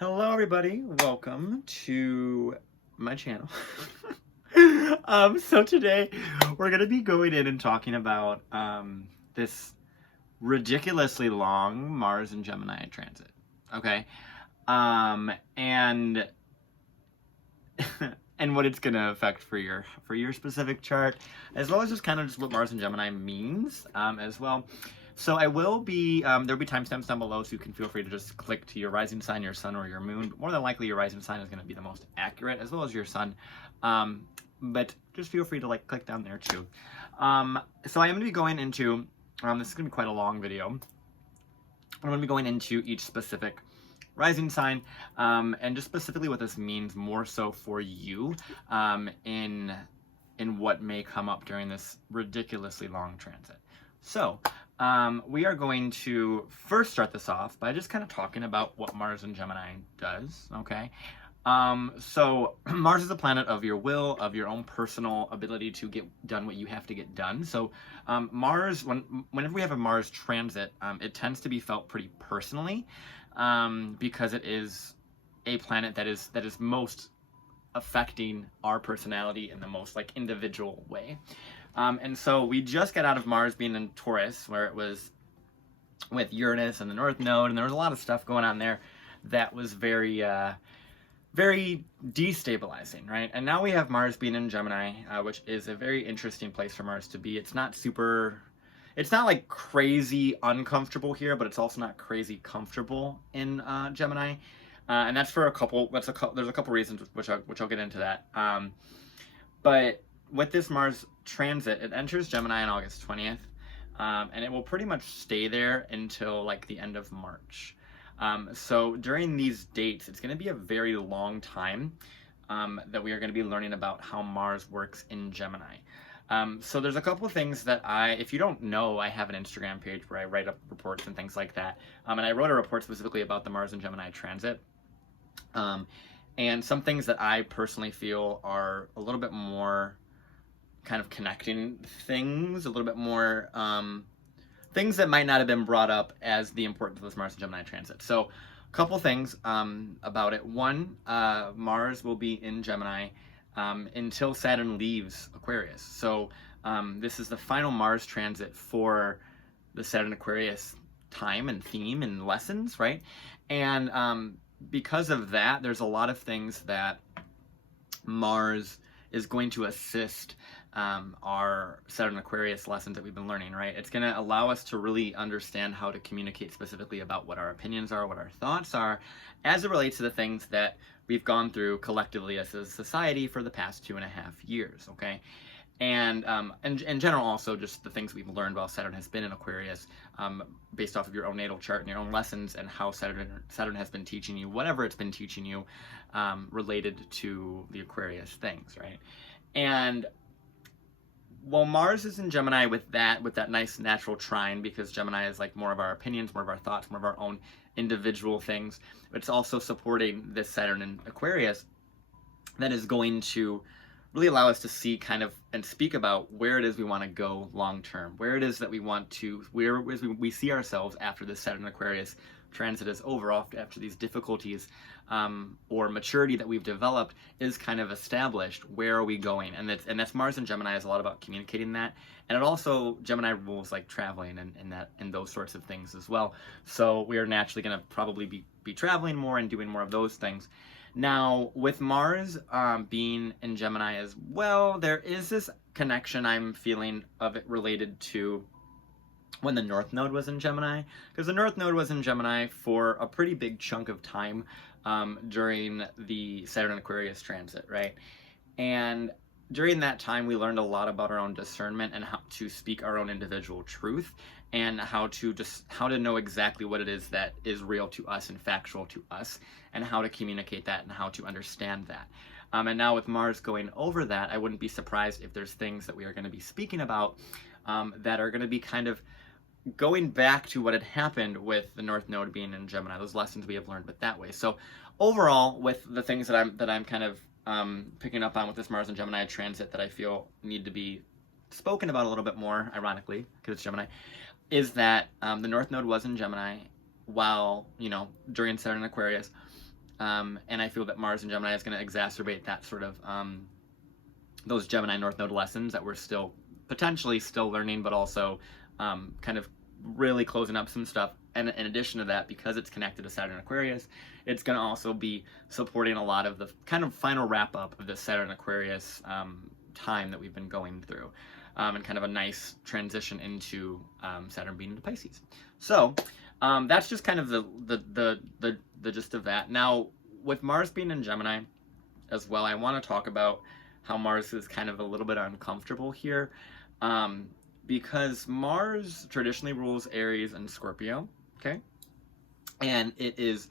Hello everybody, welcome to my channel. So today we're gonna be going in and talking about this ridiculously long Mars and Gemini transit. Okay. And and what it's gonna affect for your specific chart, as well as just kind of just what Mars and Gemini means as well. So I will be, there'll be timestamps down below, so you can feel free to just click to your rising sign, your sun, or your moon. But more than likely, your rising sign is going to be the most accurate, as well as your sun. But just feel free to click down there too. So I am going to be going into, this is going to be quite a long video. I'm going to be going into each specific rising sign, and just specifically what this means more so for you in what may come up during this ridiculously long transit. So we are going to first start this off by just kind of talking about what Mars and Gemini does, okay? So Mars is a planet of your will, of your own personal ability to get done what you have to get done. So Mars, whenever we have a Mars transit, it tends to be felt pretty personally, because it is a planet that is most affecting our personality in the most individual way. And so we just got out of Mars being in Taurus, where it was with Uranus and the North Node, and there was a lot of stuff going on there that was very destabilizing, right? And now we have Mars being in Gemini, which is a very interesting place for Mars to be. It's not like crazy uncomfortable here, but it's also not crazy comfortable in Gemini. And that's for there's a couple reasons, which I'll get into that. But with this Mars transit, it enters Gemini on August 20th, and it will pretty much stay there until the end of March. So during these dates, it's going to be a very long time that we are going to be learning about how Mars works in Gemini. So there's a couple of things that if you don't know, I have an Instagram page where I write up reports and things like that. And I wrote a report specifically about the Mars and Gemini transit. And some things that I personally feel are a little bit more kind of connecting things, a little bit more things that might not have been brought up as the importance of this Mars and Gemini transit. So a couple things about it. One, Mars will be in Gemini until Saturn leaves Aquarius. So this is the final Mars transit for the Saturn Aquarius time and theme and lessons, right? And because of that, there's a lot of things that Mars is going to assist our Saturn Aquarius lessons that we've been learning, right? It's going to allow us to really understand how to communicate specifically about what our opinions are, what our thoughts are, as it relates to the things that we've gone through collectively as a society for the past 2.5 years, okay? And in general, also just the things we've learned while Saturn has been in Aquarius, based off of your own natal chart and your own lessons, and how Saturn has been teaching you whatever it's been teaching you related to the Aquarius things, right? And while Mars is in Gemini with that nice natural trine, because Gemini is more of our opinions, more of our thoughts, more of our own individual things, it's also supporting this Saturn in Aquarius that is going to really allow us to see kind of and speak about where it is we want to go long term, where it is that we see ourselves after this Saturn Aquarius transit is over, after these difficulties or maturity that we've developed is kind of established. Where are we going? And that's Mars and Gemini is a lot about communicating that, and it also Gemini rules traveling and those sorts of things as well. So we are naturally going to probably be traveling more and doing more of those things. Now, with Mars being in Gemini as well, there is this connection I'm feeling of it related to when the North Node was in Gemini, because the North Node was in Gemini for a pretty big chunk of time during the Saturn Aquarius transit, right? And during that time, we learned a lot about our own discernment and how to speak our own individual truth, and how to know exactly what it is that is real to us and factual to us, and how to communicate that and how to understand that. And now with Mars going over that, I wouldn't be surprised if there's things that we are going to be speaking about that are going to be kind of going back to what had happened with the North Node being in Gemini, those lessons we have learned with that way. So overall, with the things that I'm kind of picking up on with this Mars and Gemini transit that I feel need to be spoken about a little bit more, ironically, because it's Gemini, is that the North Node was in Gemini while, during Saturn and Aquarius. And I feel that Mars in Gemini is going to exacerbate that sort of those Gemini North Node lessons that we're still potentially still learning, but also kind of really closing up some stuff. And in addition to that, because it's connected to Saturn Aquarius, it's going to also be supporting a lot of the kind of final wrap up of the Saturn Aquarius time that we've been going through, and kind of a nice transition into Saturn being into Pisces. So that's just kind of the gist of that. Now, with Mars being in Gemini as well, I want to talk about how Mars is kind of a little bit uncomfortable here, because Mars traditionally rules Aries and Scorpio, okay? And it is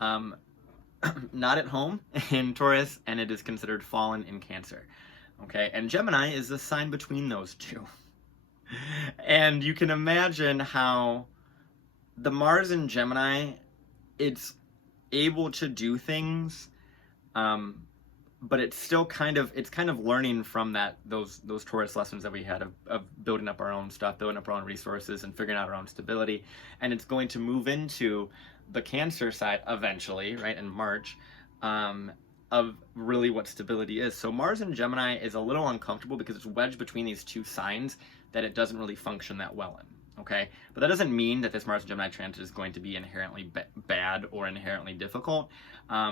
not at home in Taurus, and it is considered fallen in Cancer, okay? And Gemini is the sign between those two. And you can imagine how the Mars in Gemini, it's able to do things, but it's still kind of learning from those Taurus lessons that we had of building up our own stuff, building up our own resources, and figuring out our own stability. And it's going to move into the Cancer side eventually, right, in March, of really what stability is. So Mars in Gemini is a little uncomfortable because it's wedged between these two signs that it doesn't really function that well in. Okay, but that doesn't mean that this Mars Gemini transit is going to be inherently bad or inherently difficult,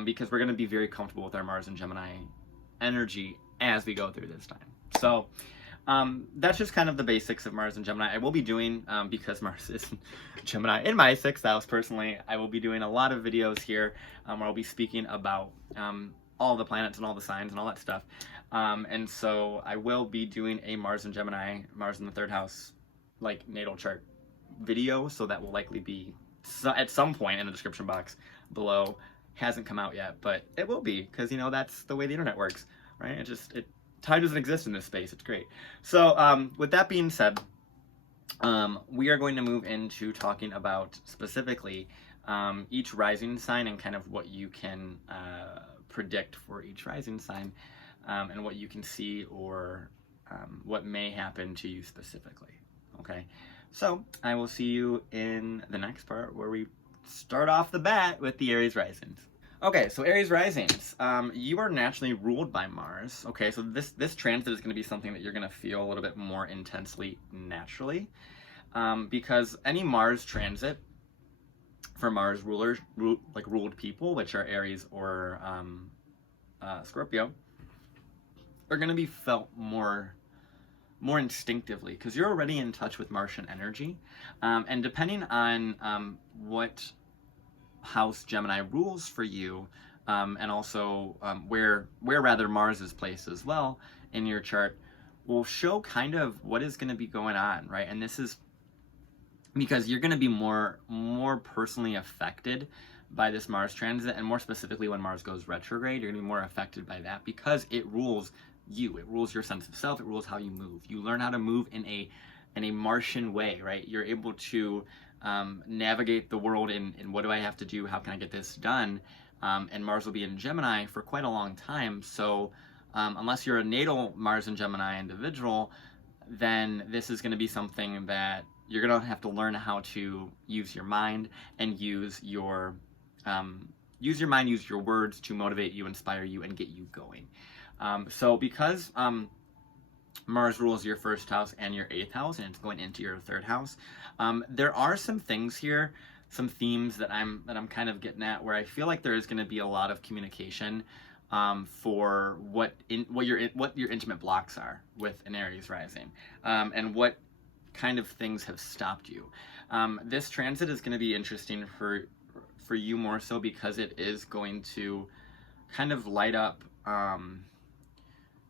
because we're going to be very comfortable with our Mars and Gemini energy as we go through this time. So that's just kind of the basics of Mars and Gemini. I will be doing, because Mars is Gemini in my 6th house personally, I will be doing a lot of videos here where I'll be speaking about all the planets and all the signs and all that stuff. And so I will be doing a Mars and Gemini, Mars in the 3rd house, like natal chart video, so that will likely be at some point in the description box below. Hasn't come out yet, but it will be, because that's the way the internet works, right? Time doesn't exist in this space. It's great. So with that being said, we are going to move into talking about specifically each rising sign and kind of what you can predict for each rising sign, and what you can see or what may happen to you specifically. Okay, so I will see you in the next part where we start off the bat with the Aries Risings. Okay, so Aries Risings, you are naturally ruled by Mars. Okay, so this transit is going to be something that you're going to feel a little bit more intensely naturally, because any Mars transit for Mars ruled people, which are Aries or Scorpio, are going to be felt more instinctively, because you're already in touch with Martian energy, and depending on what house Gemini rules for you, and also where rather Mars is placed as well in your chart, will show kind of what is going to be going on, right? And this is because you're going to be more personally affected by this Mars transit, and more specifically when Mars goes retrograde, you're going to be more affected by that because it rules you. It rules your sense of self. It rules how you move. You learn how to move in a Martian way, right? You're able to navigate the world in what do I have to do? How can I get this done? And Mars will be in Gemini for quite a long time. So unless you're a natal Mars and Gemini individual, then this is going to be something that you're going to have to learn how to use your mind and use your words to motivate you, inspire you, and get you going. So because Mars rules your 1st house and your 8th house, and it's going into your 3rd house, there are some things here, some themes that I'm kind of getting at, where I feel like there is going to be a lot of communication for what your intimate blocks are with an Aries rising, and what kind of things have stopped you. This transit is going to be interesting for you more so because it is going to kind of light up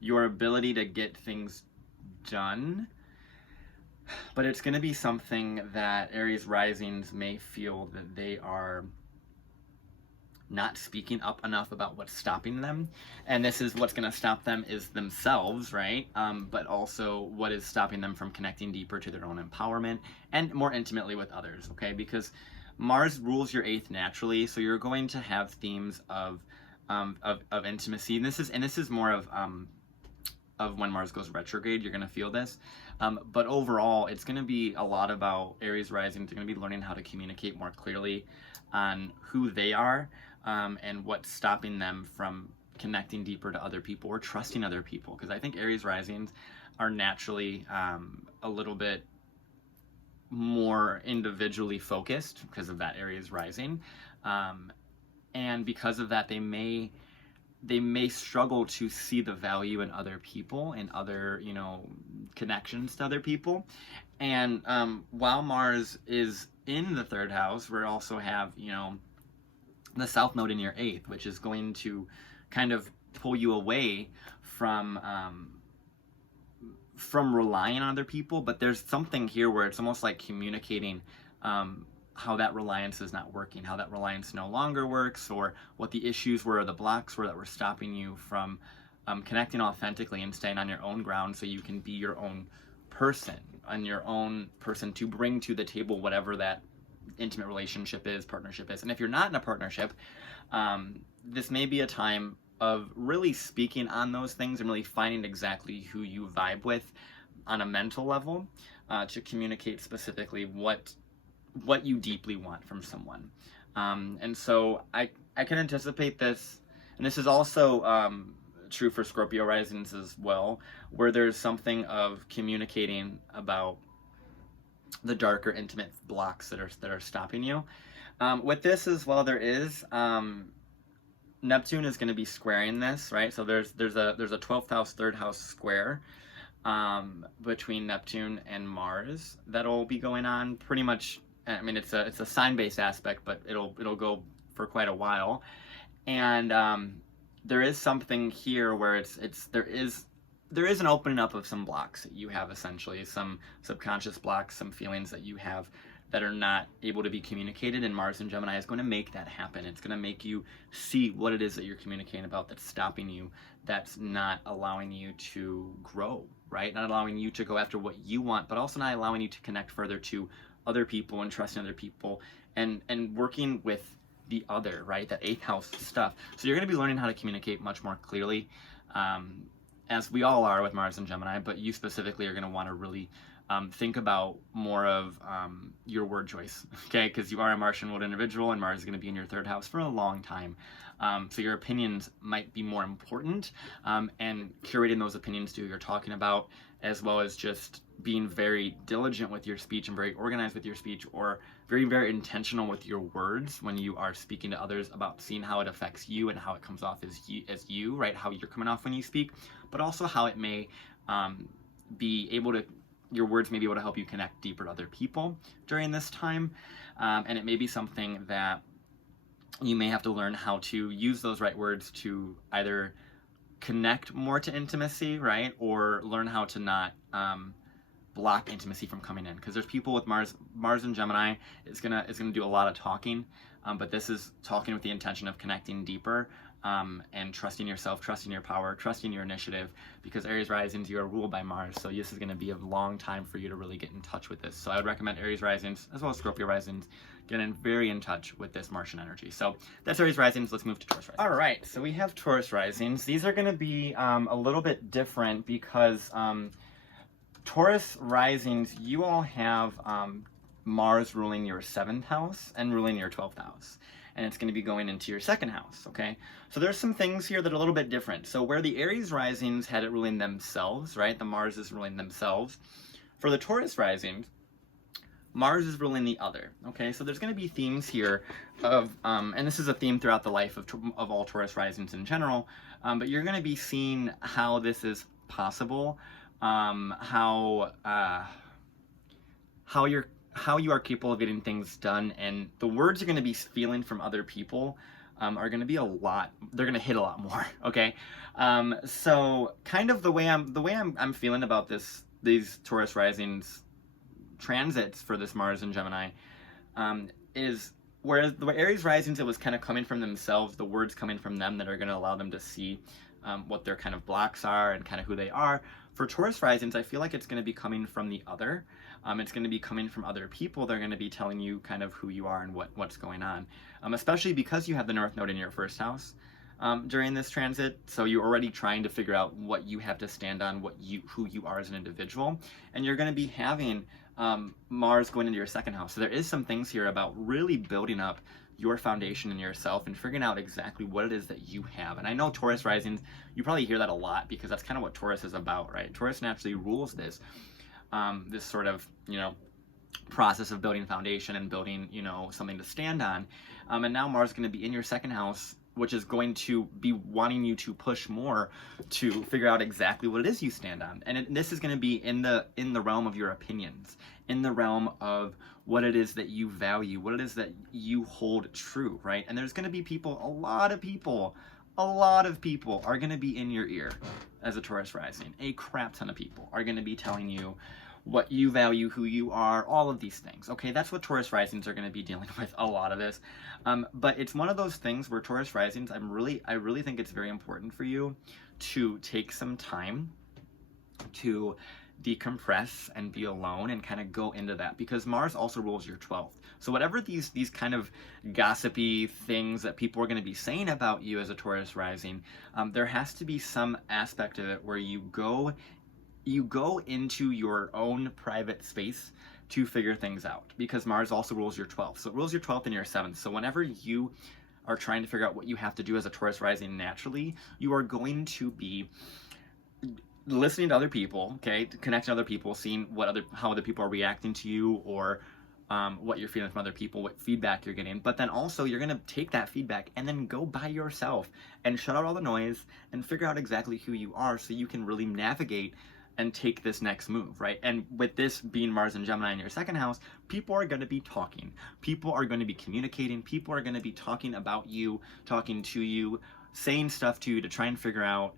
your ability to get things done, but it's going to be something that Aries risings may feel that they are not speaking up enough about what's stopping them, and this is what's going to stop them is themselves, right? But also what is stopping them from connecting deeper to their own empowerment and more intimately with others, okay? Because Mars rules your 8th naturally, so you're going to have themes of intimacy, and this is more of when Mars goes retrograde. You're going to feel this, but overall it's going to be a lot about Aries rising. They're going to be learning how to communicate more clearly on who they are, and what's stopping them from connecting deeper to other people or trusting other people. Because I think Aries risings are naturally a little bit more individually focused because of that Aries rising, and because of that, they may struggle to see the value in other people and other, you know, connections to other people. And while Mars is in the third house, we also have, you know, the South Node in your eighth, which is going to kind of pull you away from relying on other people. But there's something here where it's almost like communicating how that reliance is not working, how that reliance no longer works, or what the issues were, or the blocks were that were stopping you from connecting authentically and staying on your own ground, so you can be your own person and your own person to bring to the table whatever that intimate relationship is, partnership is. And if you're not in a partnership, this may be a time of really speaking on those things and really finding exactly who you vibe with on a mental level, to communicate specifically what you deeply want from someone. And so I can anticipate this, and this is also true for Scorpio risings as well, where there's something of communicating about the darker intimate blocks that are stopping you. With this as well, there is Neptune is going to be squaring this, right? So there's a 12th house, 3rd house square between Neptune and Mars that'll be going on pretty much. I mean, it's a sign-based aspect, but it'll go for quite a while. And there is something here where there is an opening up of some blocks that you have, essentially some subconscious blocks, some feelings that you have that are not able to be communicated, and Mars in Gemini is going to make that happen. It's going to make you see what it is that you're communicating about that's stopping you, that's not allowing you to grow, right? Not allowing you to go after what you want, but also not allowing you to connect further to other people and trusting other people and working with the other, right? That 8th house stuff. So you're going to be learning how to communicate much more clearly, as we all are with Mars and Gemini, but you specifically are going to want to really think about more of your word choice, okay? Because you are a Martian ruled individual, and Mars is going to be in your 3rd house for a long time. So your opinions might be more important, and curating those opinions to who you're talking about, as well as just being very diligent with your speech and very organized with your speech, or very, very intentional with your words when you are speaking to others, about seeing how it affects you and how it comes off as you, right? How you're coming off when you speak, but also how it may be able to, your words may be able to help you connect deeper to other people during this time. And it may be something that you may have to learn how to use those right words to either connect more to intimacy, right? Or learn how to not block intimacy from coming in. Because there's people with Mars and Gemini, it's gonna do a lot of talking, but this is talking with the intention of connecting deeper, and trusting yourself, trusting your power, trusting your initiative, because Aries risings, you are ruled by Mars, so this is going to be a long time for you to really get in touch with this. So I would recommend Aries risings, as well as Scorpio risings, getting very in touch with this Martian energy. So that's Aries risings. Let's move to Taurus risings. All right, so we have Taurus risings. These are going to be a little bit different because Taurus risings, you all have Mars ruling your 7th house and ruling your 12th house. And it's going to be going into your 2nd house, okay? So there's some things here that are a little bit different. So where the Aries risings had it ruling themselves, right? The Mars is ruling themselves. For the Taurus risings, Mars is ruling the other, okay? So there's going to be themes here of, and this is a theme throughout the life of all Taurus risings in general, but you're going to be seeing how this is possible, how you are capable of getting things done, and the words you're going to be feeling from other people are going to be they're going to hit a lot more, okay? So kind of the way I'm feeling about these Taurus risings transits for this Mars and Gemini is, whereas the Aries risings, it was kind of coming from themselves, the words coming from them that are going to allow them to see what their kind of blocks are and kind of who they are. For Taurus risings, I feel like it's going to be coming from the other. It's going to be coming from other people. They're going to be telling you kind of who you are and what's going on, especially because you have the North Node in your 1st house during this transit. So you're already trying to figure out what you have to stand on, who you are as an individual, and you're going to be having Mars going into your 2nd house. So there is some things here about really building up your foundation in yourself and figuring out exactly what it is that you have. And I know Taurus risings, you probably hear that a lot because that's kind of what Taurus is about, right? Taurus naturally rules this, this sort of, process of building foundation and building, something to stand on. And now Mars is going to be in your second house, which is going to be wanting you to push more to figure out exactly what it is you stand on. And this is going to be in the realm of your opinions, in the realm of what it is that you value, what it is that you hold true, right? And there's going to be people, a lot of people are going to be in your ear as a Taurus rising. A crap ton of people are going to be telling you what you value, who you are, all of these things. Okay, that's what Taurus risings are going to be dealing with, a lot of this. But it's one of those things where Taurus risings, I really think it's very important for you to take some time to decompress and be alone and kind of go into that, because Mars also rules your 12th. So whatever these kind of gossipy things that people are going to be saying about you as a Taurus rising, there has to be some aspect of it where you go into your own private space to figure things out, because Mars also rules your 12th. So it rules your 12th and your 7th. So whenever you are trying to figure out what you have to do as a Taurus rising naturally, you are going to be listening to other people, okay, connecting to other people, seeing how other people are reacting to you, or what you're feeling from other people, what feedback you're getting. But then also you're going to take that feedback and then go by yourself and shut out all the noise and figure out exactly who you are, so you can really navigate and take this next move, right? And with this being Mars and Gemini in your second house, people are going to be talking. People are going to be communicating. People are going to be talking about you, talking to you, saying stuff to you to try and figure out,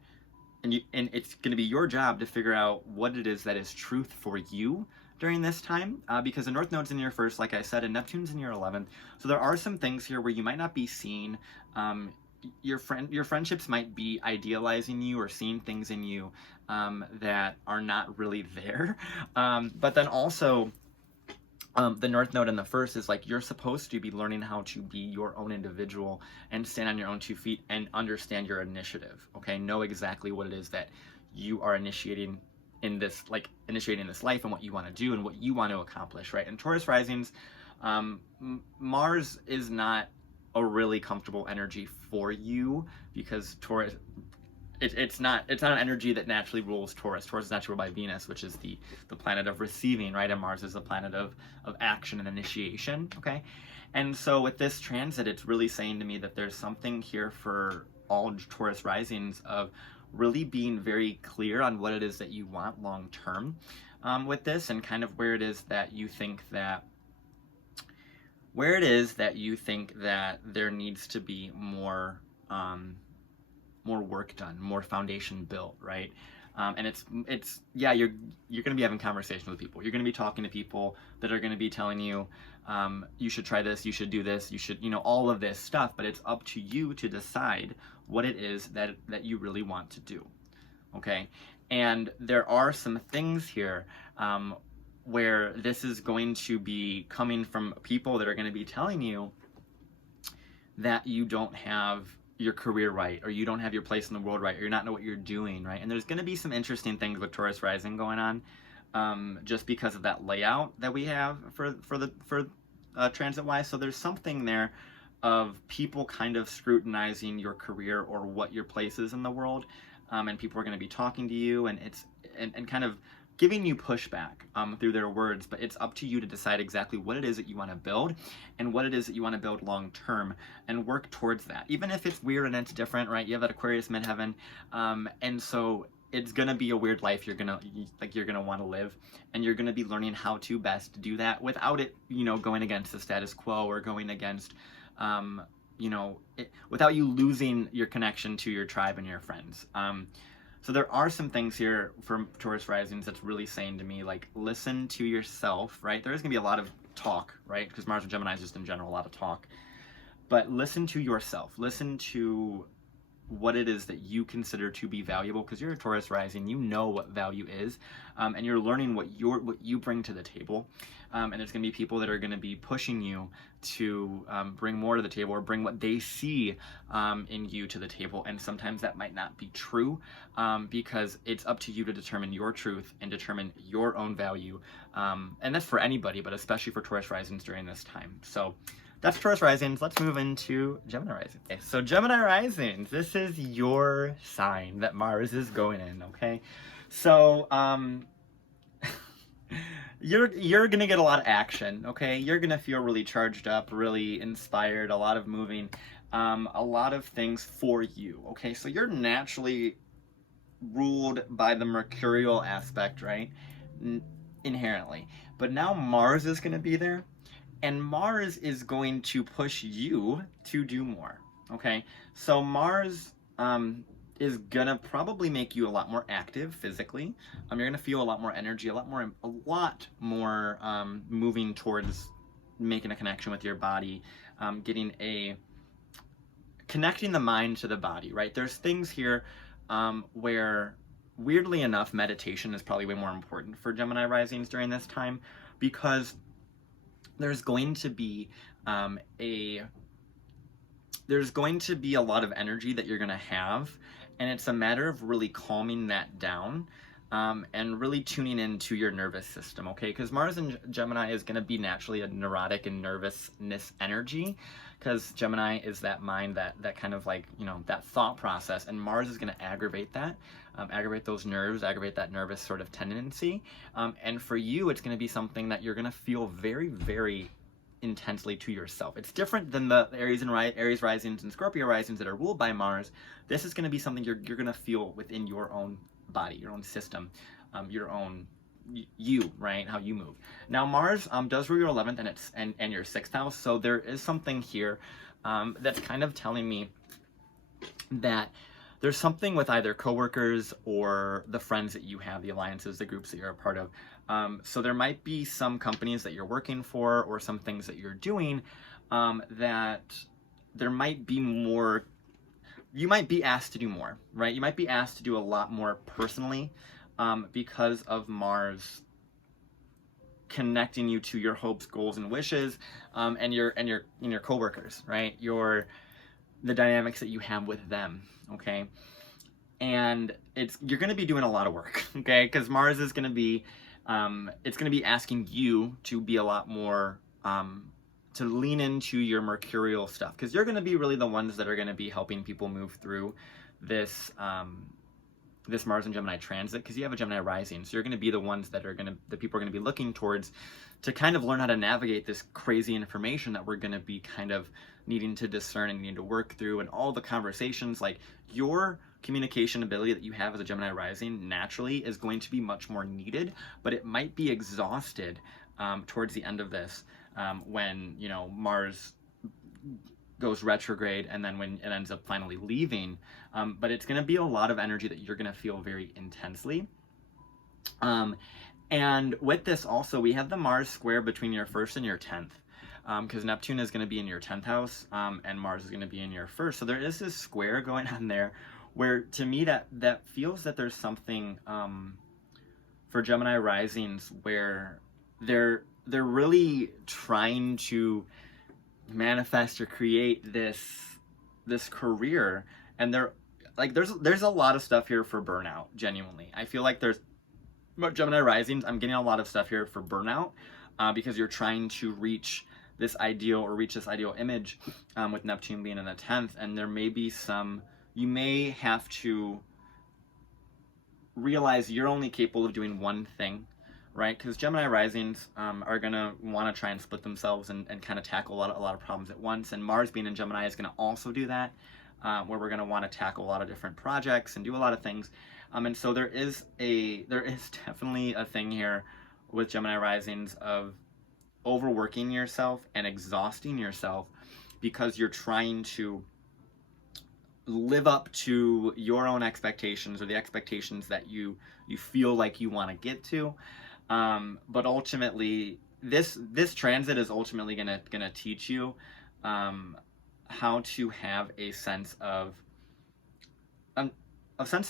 and it's going to be your job to figure out what it is that is truth for you during this time, because the North Node's in your first, like I said, and Neptune's in your 11th. So there are some things here where you might not be seeing, your friendships might be idealizing you or seeing things in you that are not really there. But then also, the North Node in the first is like, you're supposed to be learning how to be your own individual and stand on your own 2 feet and understand your initiative. Okay, know exactly what it is that you are initiating in this, initiating this life, and what you want to do and what you want to accomplish, right? And Taurus risings, Mars is not a really comfortable energy for you, because Taurus, it's not an energy that naturally rules Taurus. Taurus is naturally ruled by Venus, which is the planet of receiving, right? And Mars is the planet of action and initiation, okay? And so with this transit, it's really saying to me that there's something here for all Taurus risings of really being very clear on what it is that you want long term with this, and kind of where it is that you think that there needs to be more work done, more foundation built, right? And it's you're going to be having conversations with people. You're going to be talking to people that are going to be telling you, you should try this, you should do this, you should, all of this stuff. But it's up to you to decide what it is that you really want to do, okay? And there are some things here where this is going to be coming from people that are going to be telling you that you don't have your career right, or you don't have your place in the world right, or you're not know what you're doing, right? And there's going to be some interesting things with Taurus rising going on, just because of that layout that we have for transit wise. So there's something there of people kind of scrutinizing your career or what your place is in the world, and people are going to be talking to you, and it's and kind of giving you pushback through their words. But it's up to you to decide exactly what it is that you want to build, and what it is that you want to build long term, and work towards that, even if it's weird and it's different, right? You have that Aquarius midheaven, and so it's gonna be a weird life you're gonna want to live, and you're gonna be learning how to best do that without it, going against the status quo, or going against without you losing your connection to your tribe and your friends. So there are some things here from Taurus risings that's really saying to me, like, listen to yourself, right? There is going to be a lot of talk, right? Because Mars and Gemini is just in general a lot of talk. But listen to yourself. Listen to what it is that you consider to be valuable, because you're a Taurus rising, you know what value is, and you're learning what you bring to the table. And there's going to be people that are going to be pushing you to bring more to the table, or bring what they see in you to the table. And sometimes that might not be true, because it's up to you to determine your truth and determine your own value. And that's for anybody, but especially for Taurus risings during this time. So That's Taurus Risings. Let's move into Gemini Rising. Okay, so Gemini Risings, this is your sign that Mars is going in, okay? So, you're gonna get a lot of action, okay? You're gonna feel really charged up, really inspired, a lot of moving, a lot of things for you, okay? So you're naturally ruled by the mercurial aspect, right? Inherently. But now Mars is gonna be there, and Mars is going to push you to do more, okay? So Mars, is gonna probably make you a lot more active physically. You're gonna feel a lot more energy, a lot more moving towards making a connection with your body, connecting the mind to the body, right? There's things here where, weirdly enough, meditation is probably way more important for Gemini risings during this time, because there's going to be a lot of energy that you're going to have, and it's a matter of really calming that down, and really tuning into your nervous system, okay? Because Mars in Gemini is going to be naturally a neurotic and nervousness energy, because Gemini is that mind, that kind of like, you know, that thought process, and Mars is going to aggravate that, aggravate those nerves, aggravate that nervous sort of tendency, and for you, it's going to be something that you're going to feel very, very intensely to yourself. It's different than the Aries Risings and Scorpio Risings that are ruled by Mars. This is going to be something you're going to feel within your own body, your own system, your own you, right? How you move. Now Mars does rule your 11th and your 6th house, so there is something here that's kind of telling me that there's something with either coworkers or the friends that you have, the alliances, the groups that you're a part of. So there might be some companies that you're working for, or some things that you're doing, that there might be more, you might be asked to do more, right? You might be asked to do a lot more personally, because of Mars connecting you to your hopes, goals, and wishes, and your coworkers, right? The dynamics that you have with them, okay? And you're going to be doing a lot of work, okay? Because Mars is going to be, it's going to be asking you to be a lot more, to lean into your mercurial stuff, because you're going to be really the ones that are going to be helping people move through this, this Mars and Gemini transit, because you have a Gemini rising, so you're going to be the ones that people are going to be looking towards to kind of learn how to navigate this crazy information that we're going to be kind of needing to discern and needing to work through, and all the conversations. Like, your communication ability that you have as a Gemini rising naturally is going to be much more needed, but it might be exhausted towards the end of this, when, you know, Mars goes retrograde, and then when it ends up finally leaving, but it's going to be a lot of energy that you're going to feel very intensely. And with this also, we have the Mars square between your 1st and your 10th, because Neptune is going to be in your 10th house, and Mars is going to be in your 1st. So there is this square going on there, where to me that feels that there's something for Gemini risings where they're really trying to manifest or create this career, and there's a lot of stuff here for burnout. Genuinely, I feel like there's Gemini risings, I'm getting a lot of stuff here for burnout, because you're trying to reach this ideal image, with Neptune being in the 10th, and there may be you may have to realize you're only capable of doing one thing, right? Because Gemini risings are going to want to try and split themselves and kind of tackle a lot of problems at once, and Mars being in Gemini is going to also do that, where we're going to want to tackle a lot of different projects and do a lot of things, and so there is definitely a thing here with Gemini risings of overworking yourself and exhausting yourself, because you're trying to live up to your own expectations, or the expectations that you feel like you want to get to, but ultimately this transit is ultimately gonna teach you how to have a sense of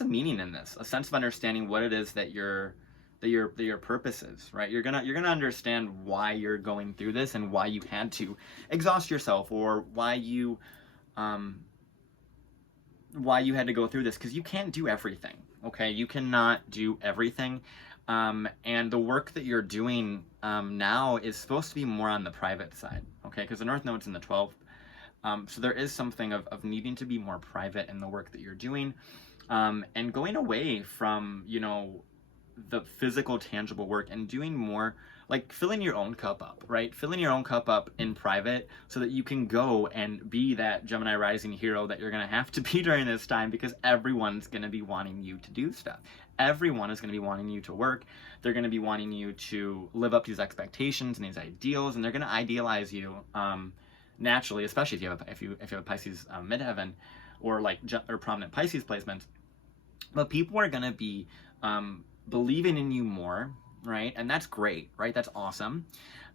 meaning in this, a sense of understanding what it is that your purpose is, right? You're gonna understand why you're going through this, and why you had to exhaust yourself, or why you had to go through this, because you can't do everything, okay? You cannot do everything, and the work that you're doing now is supposed to be more on the private side, okay? Because the North Node's in the 12th. So there is something of needing to be more private in the work that you're doing, and going away from, you know, the physical, tangible work and doing more, like filling your own cup up, right? Filling your own cup up in private so that you can go and be that Gemini Rising hero that you're going to have to be during this time, because everyone's going to be wanting you to do stuff. Everyone is going to be wanting you to work. They're going to be wanting you to live up to these expectations and these ideals, and they're going to idealize you naturally, especially if you have a Pisces midheaven or prominent Pisces placements. But people are going to be believing in you more, right? And that's great, right? That's awesome.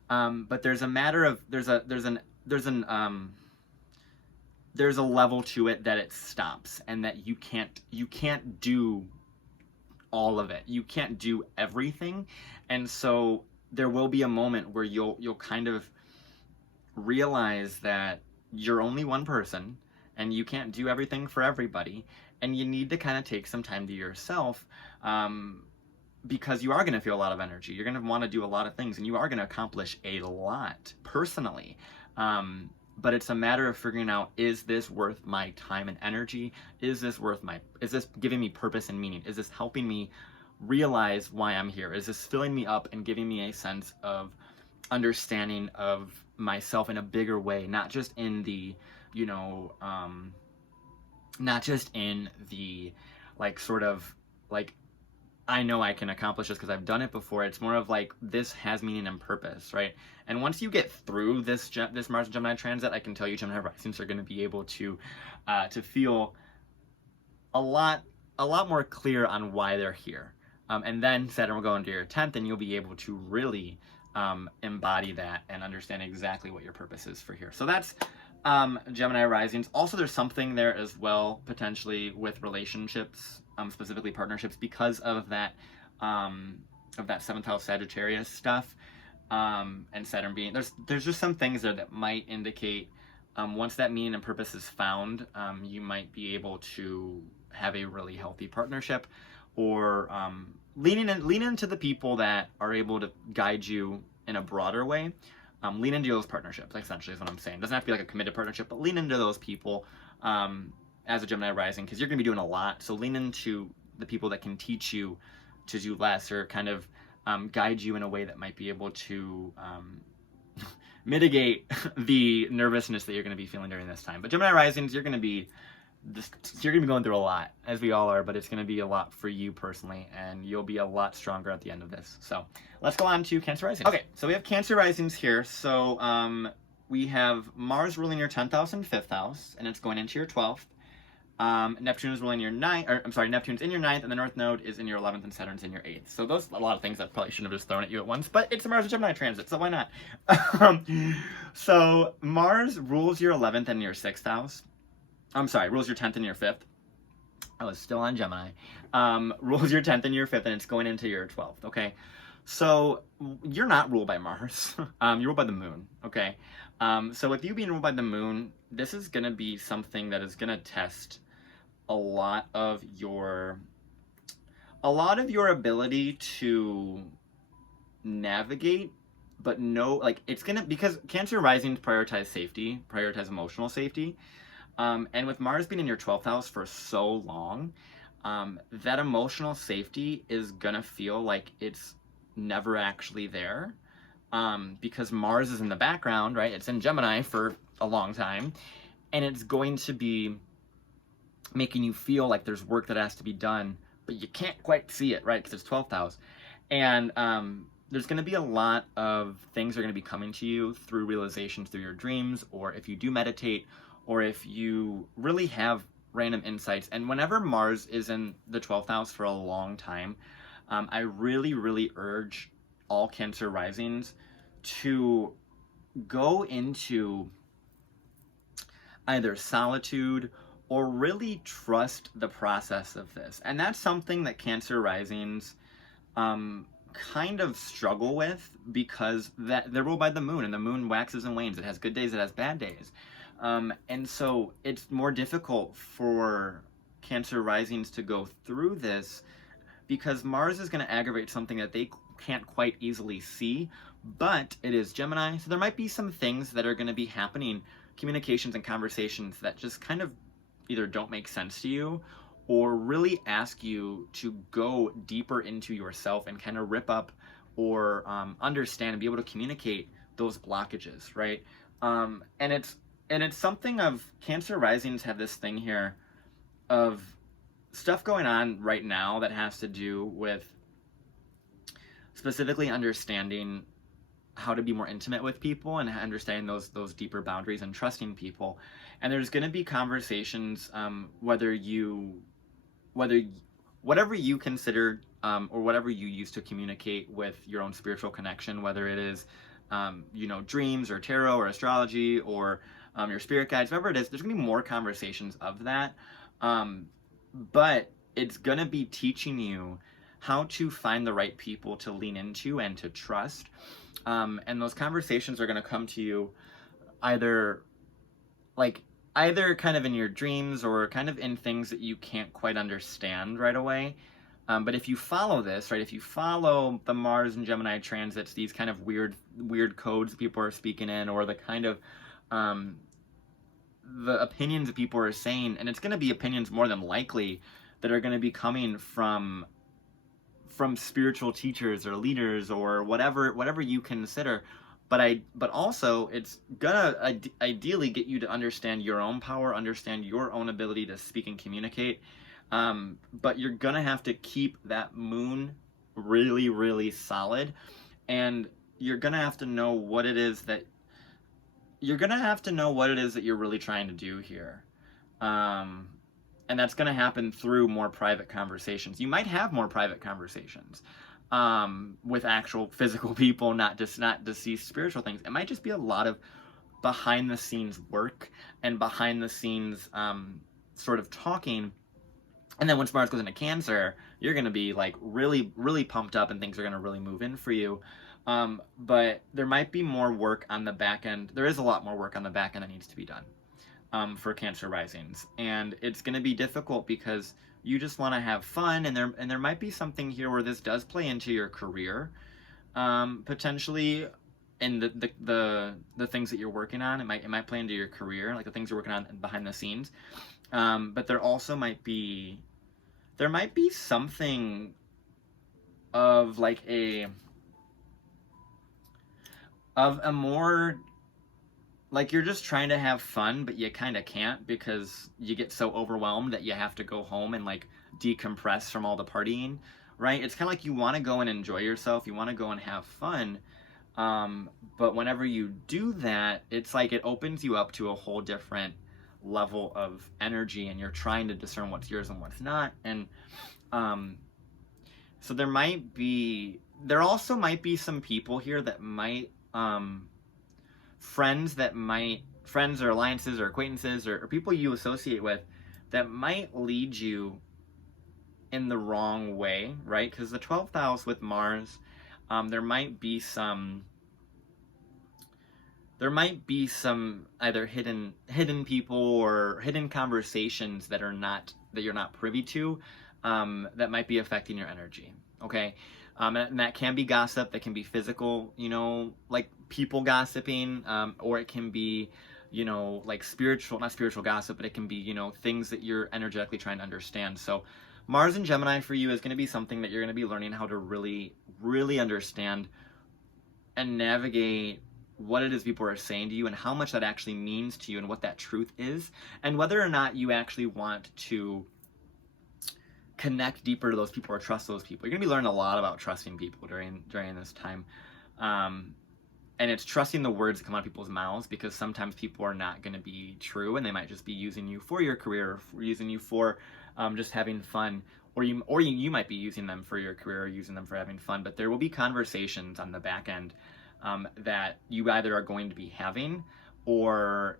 But there's a matter of there's a level to it that it stops, and that you can't do all of it. You can't do everything. And so there will be a moment where you'll kind of realize that you're only one person and you can't do everything for everybody, and you need to kind of take some time to yourself, because you are going to feel a lot of energy. You're going to want to do a lot of things, and you are going to accomplish a lot personally. But it's a matter of figuring out, is this worth my time and energy? Is this giving me purpose and meaning? Is this helping me realize why I'm here? Is this filling me up and giving me a sense of understanding of myself in a bigger way, not just in the, you know, not just in the, like, sort of, like, I know I can accomplish this because I've done it before. It's more of like, this has meaning and purpose, right? And once you get through this Mars and Gemini transit, I can tell you Gemini Risings are going to be able to feel a lot more clear on why they're here. And then Saturn will go into your 10th, and you'll be able to really embody that and understand exactly what your purpose is for here. So that's Gemini Risings. Also, there's something there as well, potentially, with relationships, specifically partnerships, because of that 7th house Sagittarius stuff, and Saturn being there's just some things there that might indicate, once that meaning and purpose is found, you might be able to have a really healthy partnership, or lean into the people that are able to guide you in a broader way. Lean into those partnerships, essentially, is what I'm saying. It doesn't have to be like a committed partnership, but lean into those people as a Gemini Rising, because you're going to be doing a lot. So lean into the people that can teach you to do less, or kind of guide you in a way that might be able to mitigate the nervousness that you're going to be feeling during this time. But Gemini Risings, you're going to be going through a lot, as we all are, but it's going to be a lot for you personally, and you'll be a lot stronger at the end of this. So let's go on to Cancer Rising. Okay, so we have Cancer Risings here. So we have Mars ruling your 10th house and 5th house, and it's going into your 12th. Neptune is ruling your 9th, Neptune's in your 9th, and the North Node is in your 11th, and Saturn's in your 8th. So those a lot of things that probably shouldn't have just thrown at you at once, but it's a Mars and Gemini transit, so why not? So Mars rules your 11th and your 6th house. Rules your 10th and your 5th. I was still on Gemini. Rules your 10th and your 5th, and it's going into your 12th, okay? So you're not ruled by Mars. You're ruled by the moon, okay? So with you being ruled by the moon, this is going to be something that is going to test a lot of your ability to navigate, but it's going to, because Cancer Rising prioritize safety, prioritize emotional safety. And with Mars being in your 12th house for so long, that emotional safety is gonna feel like it's never actually there, because Mars is in the background, right? It's in Gemini for a long time, and it's going to be making you feel like there's work that has to be done, but you can't quite see it, right? Because it's 12th house. And there's going to be a lot of things that are going to be coming to you through realizations, through your dreams, or if you do meditate, or if you really have random insights. And whenever Mars is in the 12th house for a long time, I really, really urge all Cancer Risings to go into either solitude or really trust the process of this. And that's something that Cancer Risings kind of struggle with, because they're ruled by the moon, and the moon waxes and wanes. It has good days, it has bad days. And so it's more difficult for Cancer Risings to go through this, because Mars is going to aggravate something that they can't quite easily see, but it is Gemini, so there might be some things that are going to be happening, communications and conversations that just kind of either don't make sense to you or really ask you to go deeper into yourself and kind of rip up or understand and be able to communicate those blockages, right? And it's something of Cancer risings have this thing here of stuff going on right now that has to do with specifically understanding how to be more intimate with people and understanding those deeper boundaries and trusting people. And there's going to be conversations, whether whatever you consider or whatever you use to communicate with your own spiritual connection, whether it is dreams or tarot or astrology or your spirit guides, whatever it is, there's going to be more conversations of that. But it's going to be teaching you how to find the right people to lean into and to trust. And those conversations are going to come to you either kind of in your dreams or kind of in things that you can't quite understand right away. But if you follow this, right, if you follow the Mars and Gemini transits, these kind of weird codes people are speaking in, or the kind of the opinions that people are saying, and it's going to be opinions more than likely that are going to be coming from spiritual teachers or leaders or whatever you consider, but also it's gonna ideally get you to understand your own power, understand your own ability to speak and communicate, but you're gonna have to keep that moon really, really solid, and you're gonna have to know what it is that you're really trying to do here. And that's going to happen through more private conversations. You might have more private conversations with actual physical people, not deceased spiritual things. It might just be a lot of behind the scenes work and behind the scenes sort of talking. And then once Mars goes into Cancer, you're going to be like really, really pumped up and things are going to really move in for you. But there might be more work on the back end. There is a lot more work on the back end that needs to be done. For Cancer risings, and it's going to be difficult because you just want to have fun, and there might be something here where this does play into your career, potentially, in the things that you're working on. It might play into your career, like the things you're working on behind the scenes, but there might be something of like a more, like you're just trying to have fun, but you kind of can't because you get so overwhelmed that you have to go home and like decompress from all the partying, right? It's kind of like you want to go and enjoy yourself, you want to go and have fun, but whenever you do that, it's like it opens you up to a whole different level of energy, and you're trying to discern what's yours and what's not. And so there also might be some people here that might friends or alliances or acquaintances or people you associate with that might lead you in the wrong way, right? Because the 12th house with Mars, there might be some either hidden people or hidden conversations that you're not privy to, that might be affecting your energy. Okay. And that can be gossip, that can be physical, like people gossiping, or it can be, like not spiritual gossip, but it can be, things that you're energetically trying to understand. So Mars in Gemini for you is going to be something that you're going to be learning how to really, really understand and navigate what it is people are saying to you and how much that actually means to you and what that truth is, and whether or not you actually want to connect deeper to those people or trust those people. You're going to be learning a lot about trusting people during this time. And it's trusting the words that come out of people's mouths, because sometimes people are not going to be true, and they might just be using you for your career, or using you for just having fun, or you might be using them for your career or using them for having fun. But there will be conversations on the back end that you either are going to be having, or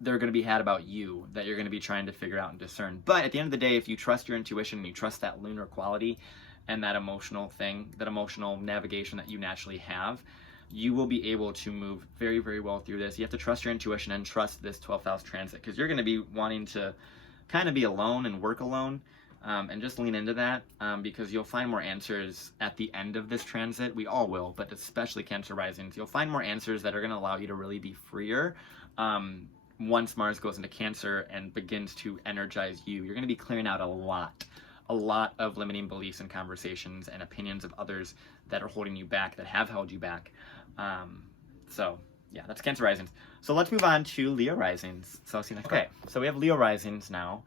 they're going to be had about you, that you're going to be trying to figure out and discern. But at the end of the day, if you trust your intuition and you trust that lunar quality and that emotional navigation that you naturally have, you will be able to move very, very well through this. You have to trust your intuition and trust this 12th house transit, because you're going to be wanting to kind of be alone and work alone. and just lean into that, because you'll find more answers at the end of this transit. We all will, but especially Cancer Risings. You'll find more answers that are going to allow you to really be freer once Mars goes into Cancer and begins to energize you. You're going to be clearing out a lot of limiting beliefs and conversations and opinions of others that are holding you back, that have held you back. So yeah, that's Cancer Risings. So let's move on to Leo Risings. So I'll see you next. Okay, so we have Leo Risings now.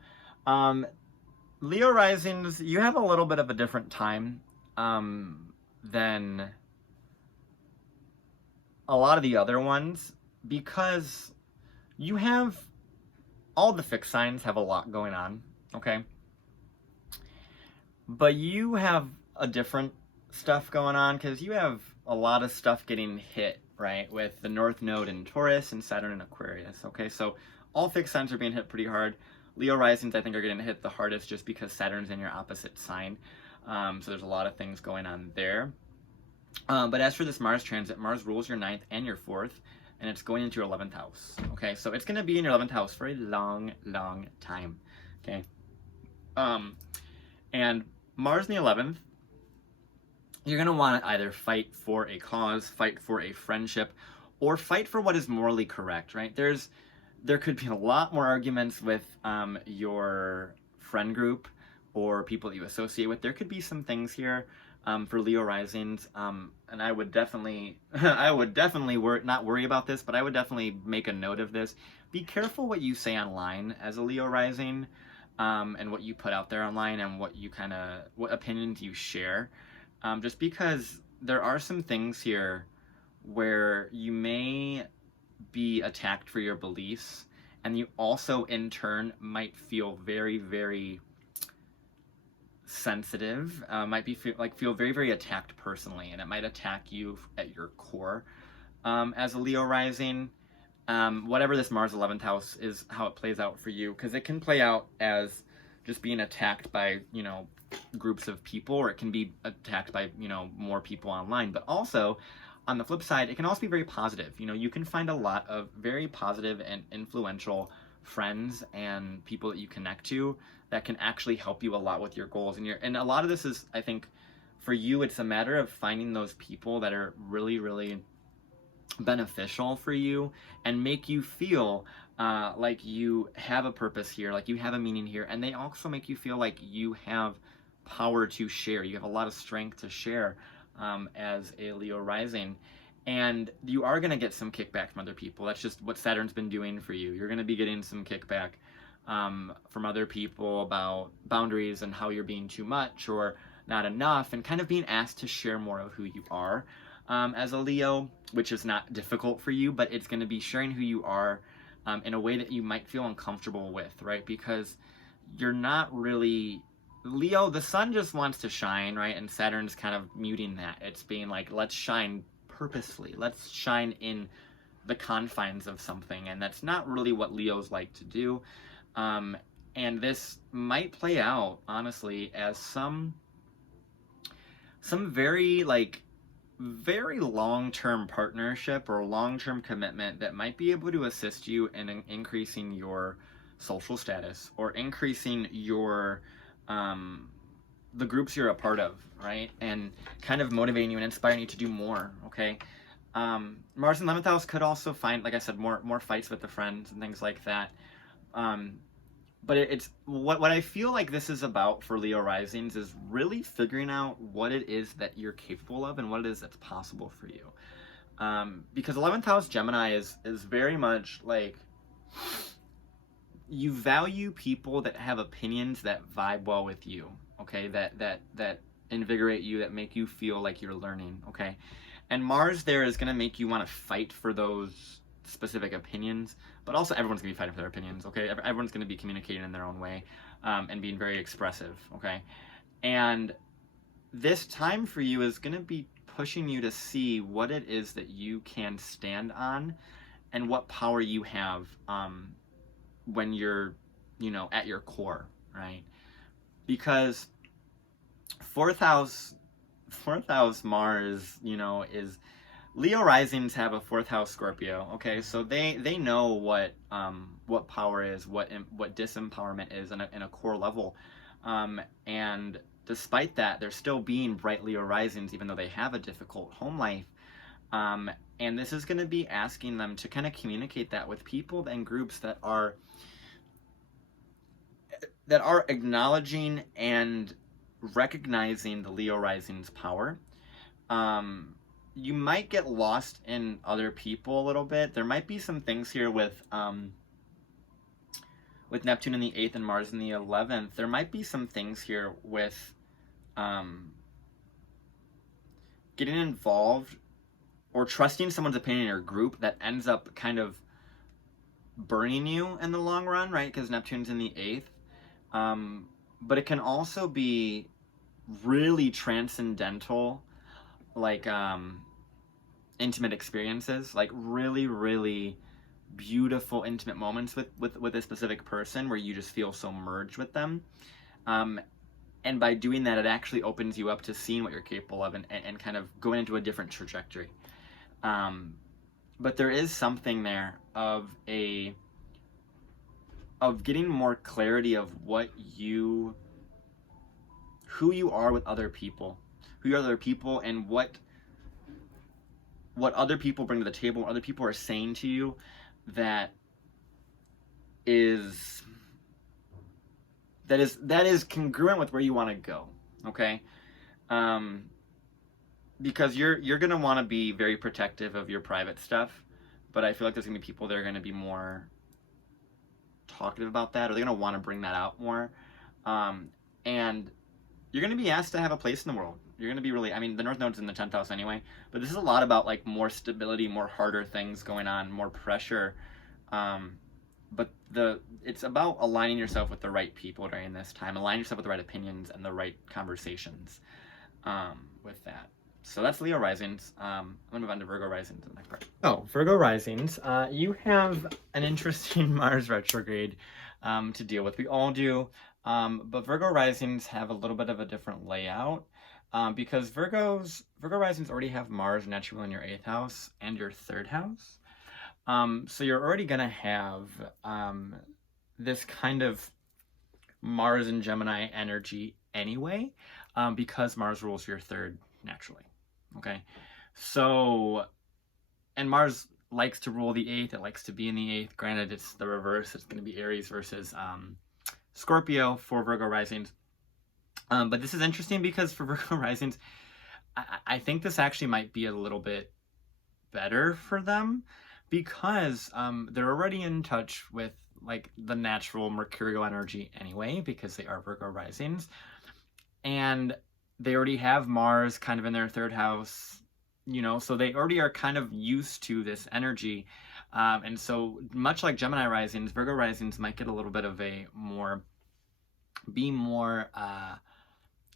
Leo Risings, you have a little bit of a different time than a lot of the other ones, because you have all the fixed signs have a lot going on, okay? But you have a different stuff going on, because you have a lot of stuff getting hit, right? With the North Node in Taurus and Saturn in Aquarius, okay? So all fixed signs are being hit pretty hard. Leo Risings, I think, are getting hit the hardest just because Saturn's in your opposite sign. So there's a lot of things going on there. But as for this Mars transit, Mars rules your 9th and your 4th, and it's going into your 11th house, okay? So it's going to be in your 11th house for a long, long time, okay? And Mars in the 11th, you're going to want to either fight for a cause, fight for a friendship, or fight for what is morally correct, right? There could be a lot more arguments with your friend group or people that you associate with. There could be some things here for Leo Risings, and I would definitely, not worry about this, but I would definitely make a note of this. Be careful what you say online as a Leo Rising, and what you put out there online, and what opinions you share, just because there are some things here where you may be attacked for your beliefs, and you also in turn might feel very, very sensitive, feel very, very attacked personally, and it might attack you at your core as a Leo Rising. Whatever this Mars 11th house is, how it plays out for you, because it can play out as just being attacked by, groups of people, or it can be attacked by, more people online. But also, on the flip side, it can also be very positive. You can find a lot of very positive and influential friends and people that you connect to that can actually help you a lot with your goals. And a lot of this is, I think, for you, it's a matter of finding those people that are really, really beneficial for you and make you feel like you have a purpose here, like you have a meaning here, and they also make you feel like you have power to share. You have a lot of strength to share as a Leo Rising, and you are going to get some kickback from other people. That's just what Saturn's been doing for you. You're going to be getting some kickback from other people about boundaries and how you're being too much or not enough, and kind of being asked to share more of who you are as a Leo, which is not difficult for you, but it's going to be sharing who you are in a way that you might feel uncomfortable with, right? Because you're not really Leo. The sun just wants to shine, right? And Saturn's kind of muting that. It's being like, let's shine purposefully. Let's shine in the confines of something, and that's not really what Leos like to do. And this might play out, honestly, as some very very long-term partnership or long-term commitment that might be able to assist you in increasing your social status or increasing your the groups you're a part of, right? And kind of motivating you and inspiring you to do more, okay? Mars in 11th house could also find, like I said, more fights with the friends and things like that. But it's what I feel like this is about for Leo Risings is really figuring out what it is that you're capable of and what it is that's possible for you. Because 11th house Gemini is very much like, you value people that have opinions that vibe well with you, okay? That invigorate you, that make you feel like you're learning, okay? And Mars there is going to make you want to fight for those specific opinions, but also everyone's gonna be fighting for their opinions, okay? Everyone's gonna be communicating in their own way and being very expressive, okay? And this time for you is gonna be pushing you to see what it is that you can stand on and what power you have when you're, at your core, right? Because fourth house Mars, is Leo Risings have a 4th house Scorpio, okay? So they know what power is, what disempowerment is in a core level. And despite that, they're still being bright Leo risings, even though they have a difficult home life. And this is going to be asking them to kind of communicate that with people and groups that are acknowledging and recognizing the Leo rising's power. You might get lost in other people a little bit. There might be some things here with Neptune in the 8th and Mars in the 11th. There might be some things here with getting involved or trusting someone's opinion in your group that ends up kind of burning you in the long run, right? Because Neptune's in the 8th. But it can also be really transcendental, like intimate experiences, like really, really beautiful intimate moments with a specific person where you just feel so merged with them. And by doing that, it actually opens you up to seeing what you're capable of and kind of going into a different trajectory. But there is something there of getting more clarity of who you are with other people, and what other people bring to the table, what other people are saying to you that is congruent with where you want to go, okay? Because you're gonna want to be very protective of your private stuff, but I feel like there's gonna be people that are gonna be more talkative about that, or they're gonna want to bring that out more. And you're gonna be asked to have a place in the world. You're gonna be really, I mean, the North Node's in the 10th house anyway, but this is a lot about like more stability, more harder things going on, more pressure. But it's about aligning yourself with the right people during this time, aligning yourself with the right opinions and the right conversations with that. So that's Leo risings. I'm gonna move on to Virgo risings in the next part. Oh, Virgo risings. You have an interesting Mars retrograde to deal with. We all do. But Virgo risings have a little bit of a different layout because Virgo risings already have Mars naturally in your 8th house and your 3rd house. So you're already gonna have this kind of Mars and Gemini energy anyway, because Mars rules your 3rd naturally. Okay, so, and Mars likes to rule the 8th. It likes to be in the 8th. Granted, it's the reverse. It's going to be Aries versus Scorpio for Virgo risings. But this is interesting because for Virgo risings, I think this actually might be a little bit better for them because they're already in touch with like the natural Mercurial energy anyway, because they are Virgo risings. And they already have Mars kind of in their 3rd house, you know, so they already are kind of used to this energy. And so much like Gemini risings, Virgo risings might get a little bit of be more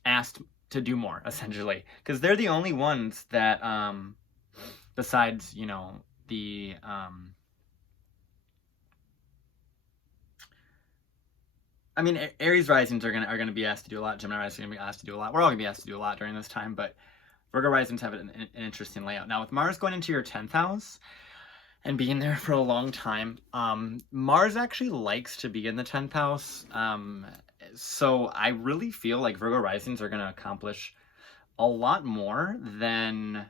asked to do more, essentially, because they're the only ones that, besides, you know, the I mean, Aries risings are gonna be asked to do a lot. Gemini risings are gonna be asked to do a lot. We're all gonna be asked to do a lot during this time, but Virgo risings have an interesting layout. Now, with Mars going into your 10th house and being there for a long time, Mars actually likes to be in the 10th house. So I really feel like Virgo risings are gonna accomplish a lot more than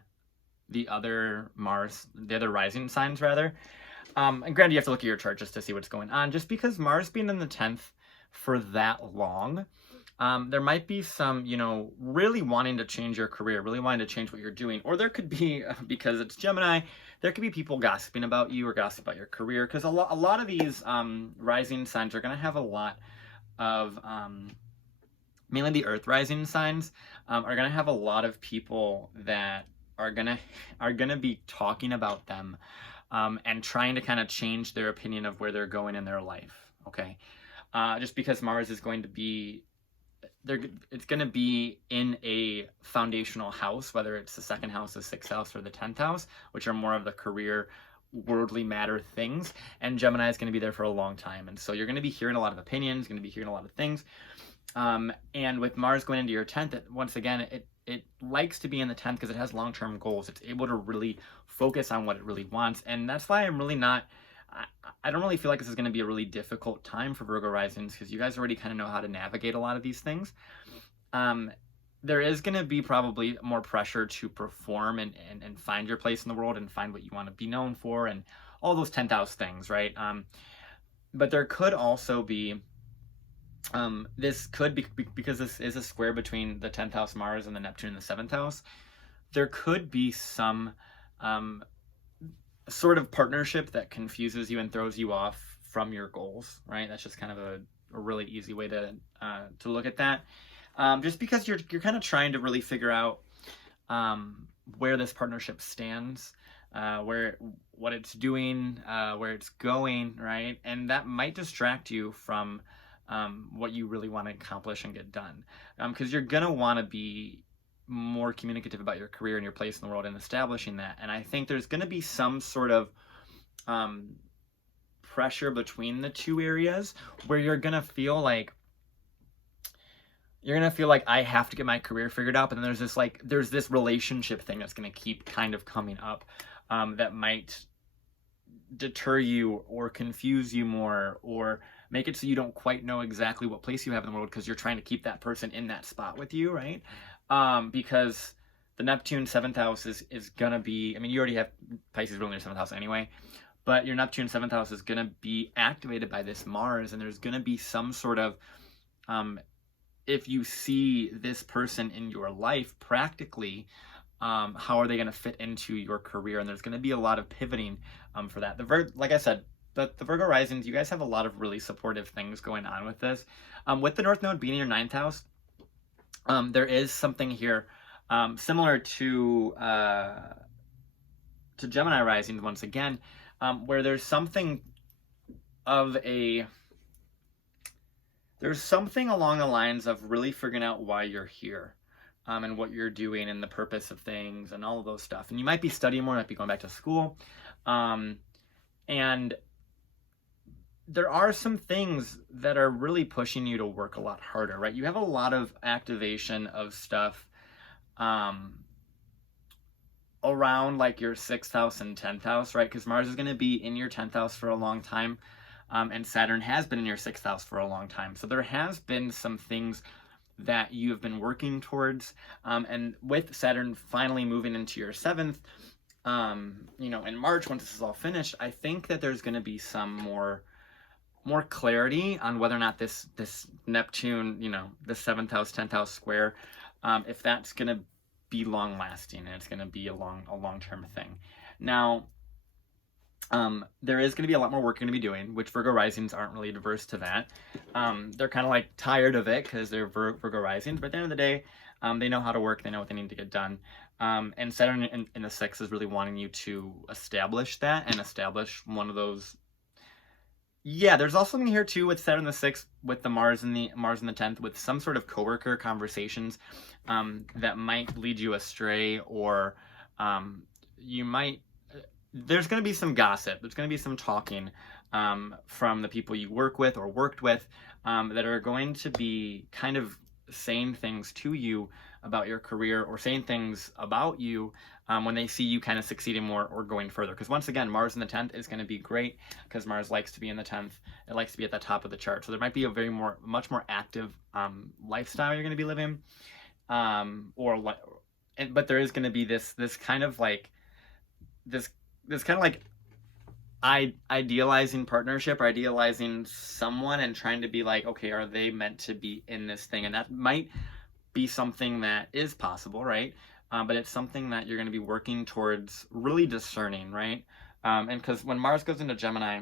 the other rising signs rather. And granted, you have to look at your chart just to see what's going on. Just because Mars being in the 10th for that long, there might be some, you know, really wanting to change your career, really wanting to change what you're doing. Or there could be, because it's Gemini, there could be people gossiping about you or gossiping about your career. Because a lot of these rising signs are going to have a lot of, mainly the Earth rising signs, are going to have a lot of people that are gonna be talking about them and trying to kind of change their opinion of where they're going in their life. Okay. Just because Mars is going to be it's going to be in a foundational house, whether it's the 2nd house, the 6th house, or the 10th house, which are more of the career, worldly matter things. And Gemini is going to be there for a long time. And so you're going to be hearing a lot of opinions, going to be hearing a lot of things. And with Mars going into your 10th, once again, it likes to be in the 10th because it has long-term goals. It's able to really focus on what it really wants. And that's why I'm really not I don't really feel like this is going to be a really difficult time for Virgo risings because you guys already kind of know how to navigate a lot of these things. There is going to be probably more pressure to perform and find your place in the world and find what you want to be known for and all those 10th house things, right? But there could also be, this could be, because this is a square between the 10th house Mars and the Neptune in the 7th house, there could be some sort of partnership that confuses you and throws you off from your goals, right? That's just kind of a really easy way to look at that. Just because you're kind of trying to really figure out where this partnership stands, what it's doing, where it's going, right? And that might distract you from what you really want to accomplish and get done, because you're gonna want to be more communicative about your career and your place in the world and establishing that. And I think there's going to be some sort of pressure between the two areas where you're going to feel like I have to get my career figured out, but then there's this relationship thing that's going to keep kind of coming up that might deter you or confuse you more or make it so you don't quite know exactly what place you have in the world because you're trying to keep that person in that spot with you, right? Because the Neptune 7th house is gonna be, I mean, you already have Pisces ruling your 7th house anyway, but your Neptune 7th house is gonna be activated by this Mars, and there's gonna be some sort of, if you see this person in your life practically, how are they gonna fit into your career? And there's gonna be a lot of pivoting for that. Like I said, the Virgo Risings, you guys have a lot of really supportive things going on with this. With the North Node being in your 9th house, there is something here similar to Gemini Rising once again, where there's something along the lines of really figuring out why you're here, and what you're doing and the purpose of things and all of those stuff. And you might be studying more, might be going back to school, and there are some things that are really pushing you to work a lot harder, right? You have a lot of activation of stuff around like your 6th house and 10th house, right? Because Mars is going to be in your 10th house for a long time, and Saturn has been in your 6th house for a long time. So there has been some things that you have been working towards, and with Saturn finally moving into your 7th, in March, once this is all finished, I think that there's going to be some more clarity on whether or not this Neptune, the 7th house, 10th house square, if that's going to be long lasting and it's going to be a long-term thing. Now, there is going to be a lot more work going to be doing, which Virgo Risings aren't really diverse to that. They're kind of like tired of it because they're Virgo Risings, but at the end of the day, they know how to work, they know what they need to get done. And Saturn in the 6th is really wanting you to establish that and establish one of those. Yeah, there's also something here too with Saturn in the 6th, with the Mars in the 10th, with some sort of coworker conversations that might lead you astray, or you might. There's going to be some gossip. There's going to be some talking from the people you work with or worked with that are going to be kind of saying things to you about your career or saying things about you when they see you kind of succeeding more or going further. Because once again, Mars in the 10th is going to be great because Mars likes to be in the 10th. It likes to be at the top of the chart. So there might be a much more active lifestyle you're going to be living. But there is going to be this kind of like, this kind of like idealizing partnership or idealizing someone and trying to be like, okay, are they meant to be in this thing? And that might be something that is possible, right? But it's something that you're going to be working towards really discerning, right? And because when Mars goes into Gemini,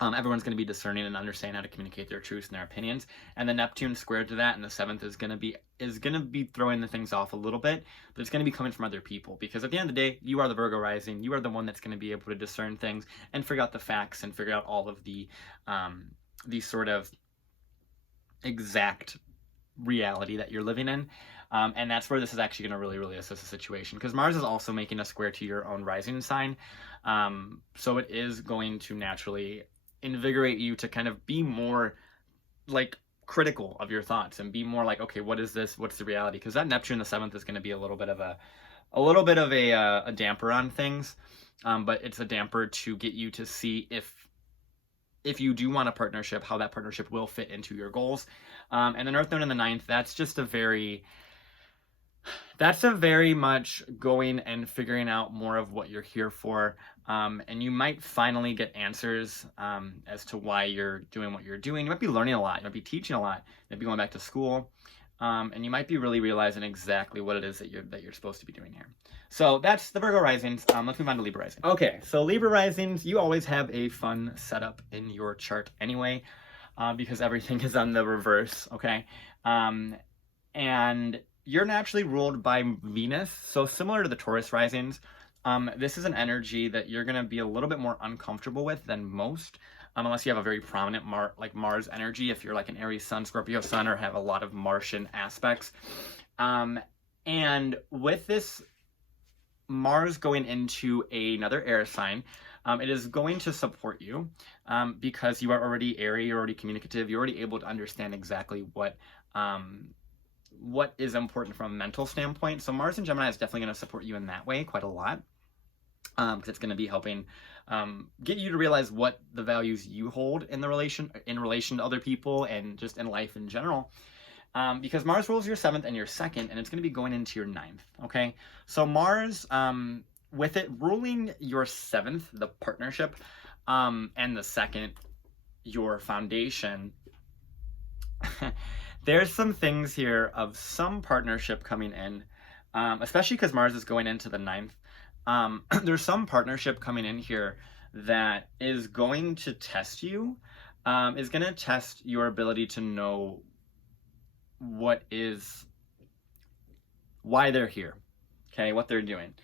everyone's going to be discerning and understanding how to communicate their truths and their opinions. And the Neptune squared to that in the 7th is going to be throwing the things off a little bit, but it's going to be coming from other people, because at the end of the day, you are the Virgo Rising. You are the one that's going to be able to discern things and figure out the facts and figure out all of the sort of exact reality that you're living in. And that's where this is actually going to really, really assist the situation, because Mars is also making a square to your own rising sign. So it is going to naturally invigorate you to kind of be more like critical of your thoughts and be more like, okay, what is this? What's the reality? Because that Neptune in the 7th is going to be a little bit of a little bit of a damper on things, but it's a damper to get you to see if you do want a partnership, how that partnership will fit into your goals. And the North Node in the ninth, that's a very much going and figuring out more of what you're here for. And you might finally get answers as to why you're doing what you're doing. You might be learning a lot. You might be teaching a lot. You might be going back to school. And you might be really realizing exactly what it is that you're supposed to be doing here. So that's the Virgo Risings. Let's move on to Libra Rising. Okay, so Libra Risings, you always have a fun setup in your chart anyway, because everything is on the reverse, okay? And you're naturally ruled by Venus, so similar to the Taurus Risings, this is an energy that you're going to be a little bit more uncomfortable with than most, unless you have a very prominent Mars energy, if you're like an Aries Sun, Scorpio Sun, or have a lot of Martian aspects. And with this Mars going into another air sign, it is going to support you because you are already airy, you're already communicative, you're already able to understand exactly what is important from a mental standpoint. So Mars in Gemini is definitely going to support you in that way quite a lot, because it's going to be helping get you to realize what the values you hold in relation to other people and just in life in general. Because Mars rules your 7th and your 2nd, and it's going to be going into your 9th. Okay, so Mars, with it ruling your 7th, the partnership, and the 2nd, your foundation. There's some things here of some partnership coming in, especially because Mars is going into the 9th. There's some partnership coming in here that is going to test you, is going to test your ability to know why they're here, okay, what they're doing.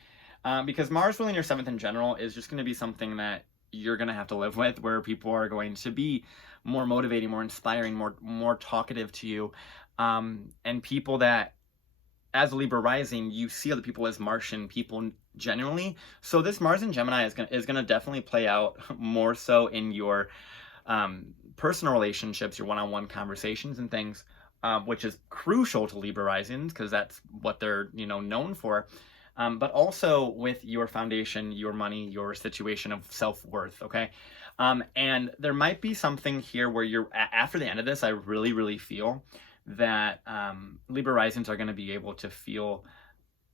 Because Mars ruling your 7th in general is just going to be something that you're going to have to live with, where people are going to be more motivating, more inspiring, more talkative to you, and people that, as a Libra rising, you see other people as Martian people generally. So this Mars in Gemini is gonna definitely play out more so in your personal relationships, your one-on-one conversations and things, which is crucial to Libra risings because that's what they're known for. But also with your foundation, your money, your situation of self-worth, okay? And there might be something here where you're, after the end of this, I really, really feel that Libra risings are going to be able to feel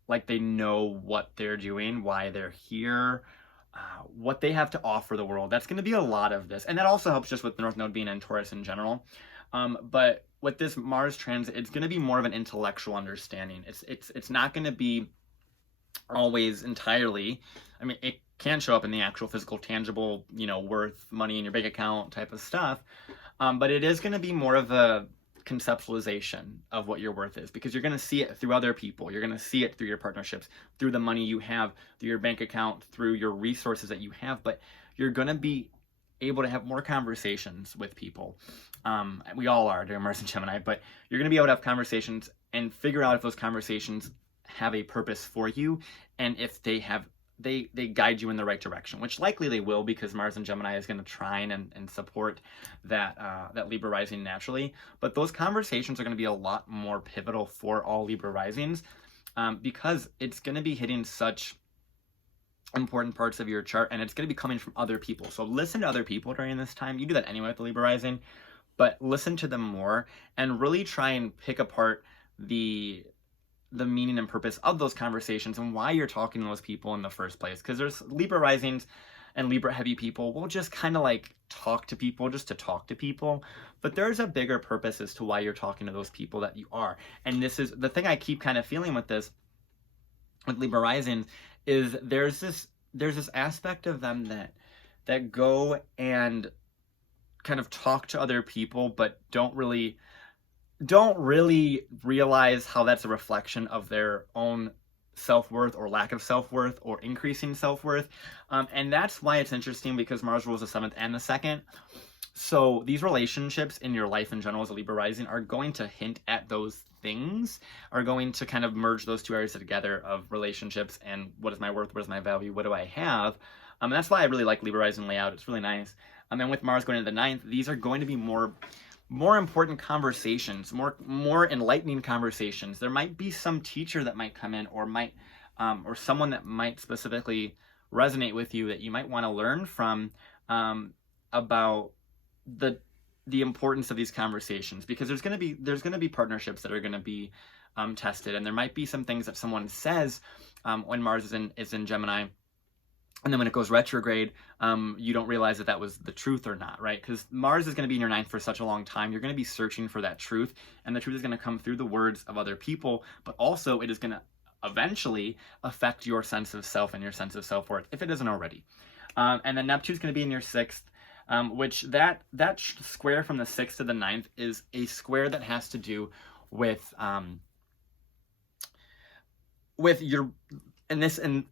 like they know what they're doing, why they're here, what they have to offer the world. That's going to be a lot of this. And that also helps just with the North Node being in Taurus in general. But with this Mars transit, it's going to be more of an intellectual understanding. It's not going to be always entirely, I mean, it can show up in the actual physical, tangible, worth, money in your bank account type of stuff. But it is going to be more of a conceptualization of what your worth is, because you're going to see it through other people. You're going to see it through your partnerships, through the money you have, through your bank account, through your resources that you have. But you're going to be able to have more conversations with people. We all are during Mars and Gemini, but you're going to be able to have conversations and figure out if those conversations have a purpose for you, and if they guide you in the right direction, which likely they will, because Mars and Gemini is going to try and support that Libra rising naturally. But those conversations are going to be a lot more pivotal for all Libra risings, because it's going to be hitting such important parts of your chart, and it's going to be coming from other people. So listen to other people during this time. You do that anyway with the Libra rising, but listen to them more and really try and pick apart the meaning and purpose of those conversations and why you're talking to those people in the first place. Because there's Libra risings and Libra heavy people will just kind of like talk to people just to talk to people, but there's a bigger purpose as to why you're talking to those people that you are. And this is the thing I keep kind of feeling with this, with Libra risings, is there's this aspect of them that go and kind of talk to other people, but don't really realize how that's a reflection of their own self-worth or lack of self-worth or increasing self-worth. And that's why it's interesting, because Mars rules the 7th and the 2nd. So these relationships in your life in general as a Libra rising are going to hint at those things, are going to kind of merge those two areas together of relationships and what is my worth, what is my value, what do I have? And that's why I really like Libra rising layout. It's really nice. And with Mars going into the 9th, these are going to be more important conversations, more enlightening conversations. There might be some teacher that might come in, or might or someone that might specifically resonate with you that you might want to learn from, about the importance of these conversations, because there's going to be partnerships that are going to be tested, and there might be some things that someone says when Mars is in Gemini, and then when it goes retrograde, you don't realize that that was the truth or not, right? Because Mars is going to be in your ninth for such a long time. You're going to be searching for that truth, and the truth is going to come through the words of other people, but also it is going to eventually affect your sense of self and your sense of self-worth, if it isn't already. And then Neptune's going to be in your sixth, which that square from the sixth to the ninth is a square that has to do with your, and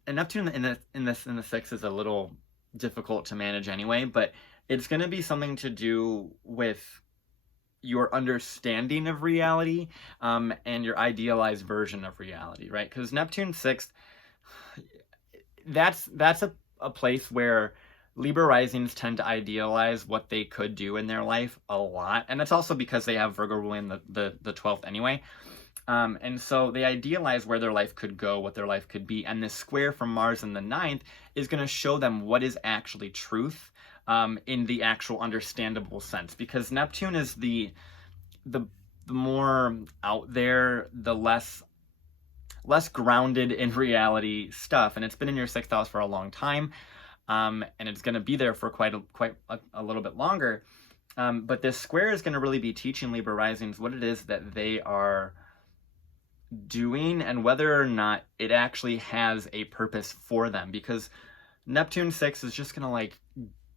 Neptune in the sixth is a little difficult to manage anyway, but it's going to be something to do with your understanding of reality, and your idealized version of reality, right? Because Neptune sixth, that's a place where Libra risings tend to idealize what they could do in their life a lot, and that's also because they have Virgo ruling the 12th anyway. And so they idealize where their life could go, what their life could be, and this square from Mars in the ninth is going to show them what is actually truth, in the actual understandable sense, because Neptune is the more out there, the less grounded in reality stuff, and it's been in your sixth house for a long time, and it's going to be there for quite a little bit longer. But this square is going to really be teaching Libra risings what it is that they are doing and whether or not it actually has a purpose for them, because Neptune 6 is just gonna